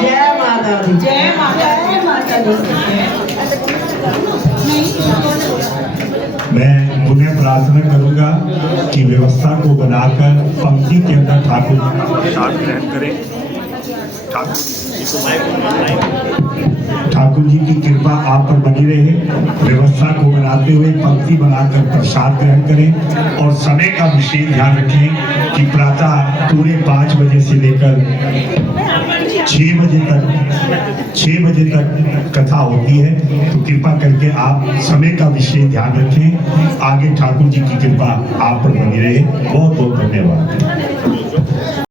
जय माता दी। जय माता दी। मैं पुनः प्रार्थना करूंगा कि व्यवस्था को बनाकर पंक्ति के अंदर ठाकुर जी का प्रसाद ग्रहण करें। ठाकुर जी की कृपा आप पर बनी रहे। व्यवस्था को बनाते हुए पंक्ति बनाकर प्रसाद ग्रहण करें और समय का विशेष ध्यान रखें कि प्रातः पूरे 5 बजे से लेकर 6 बजे तक कथा होती है। तो कृपा करके आप समय का विशेष ध्यान रखें। आगे ठाकुर जी की कृपा आप पर बनी रहे। बहुत बहुत धन्यवाद।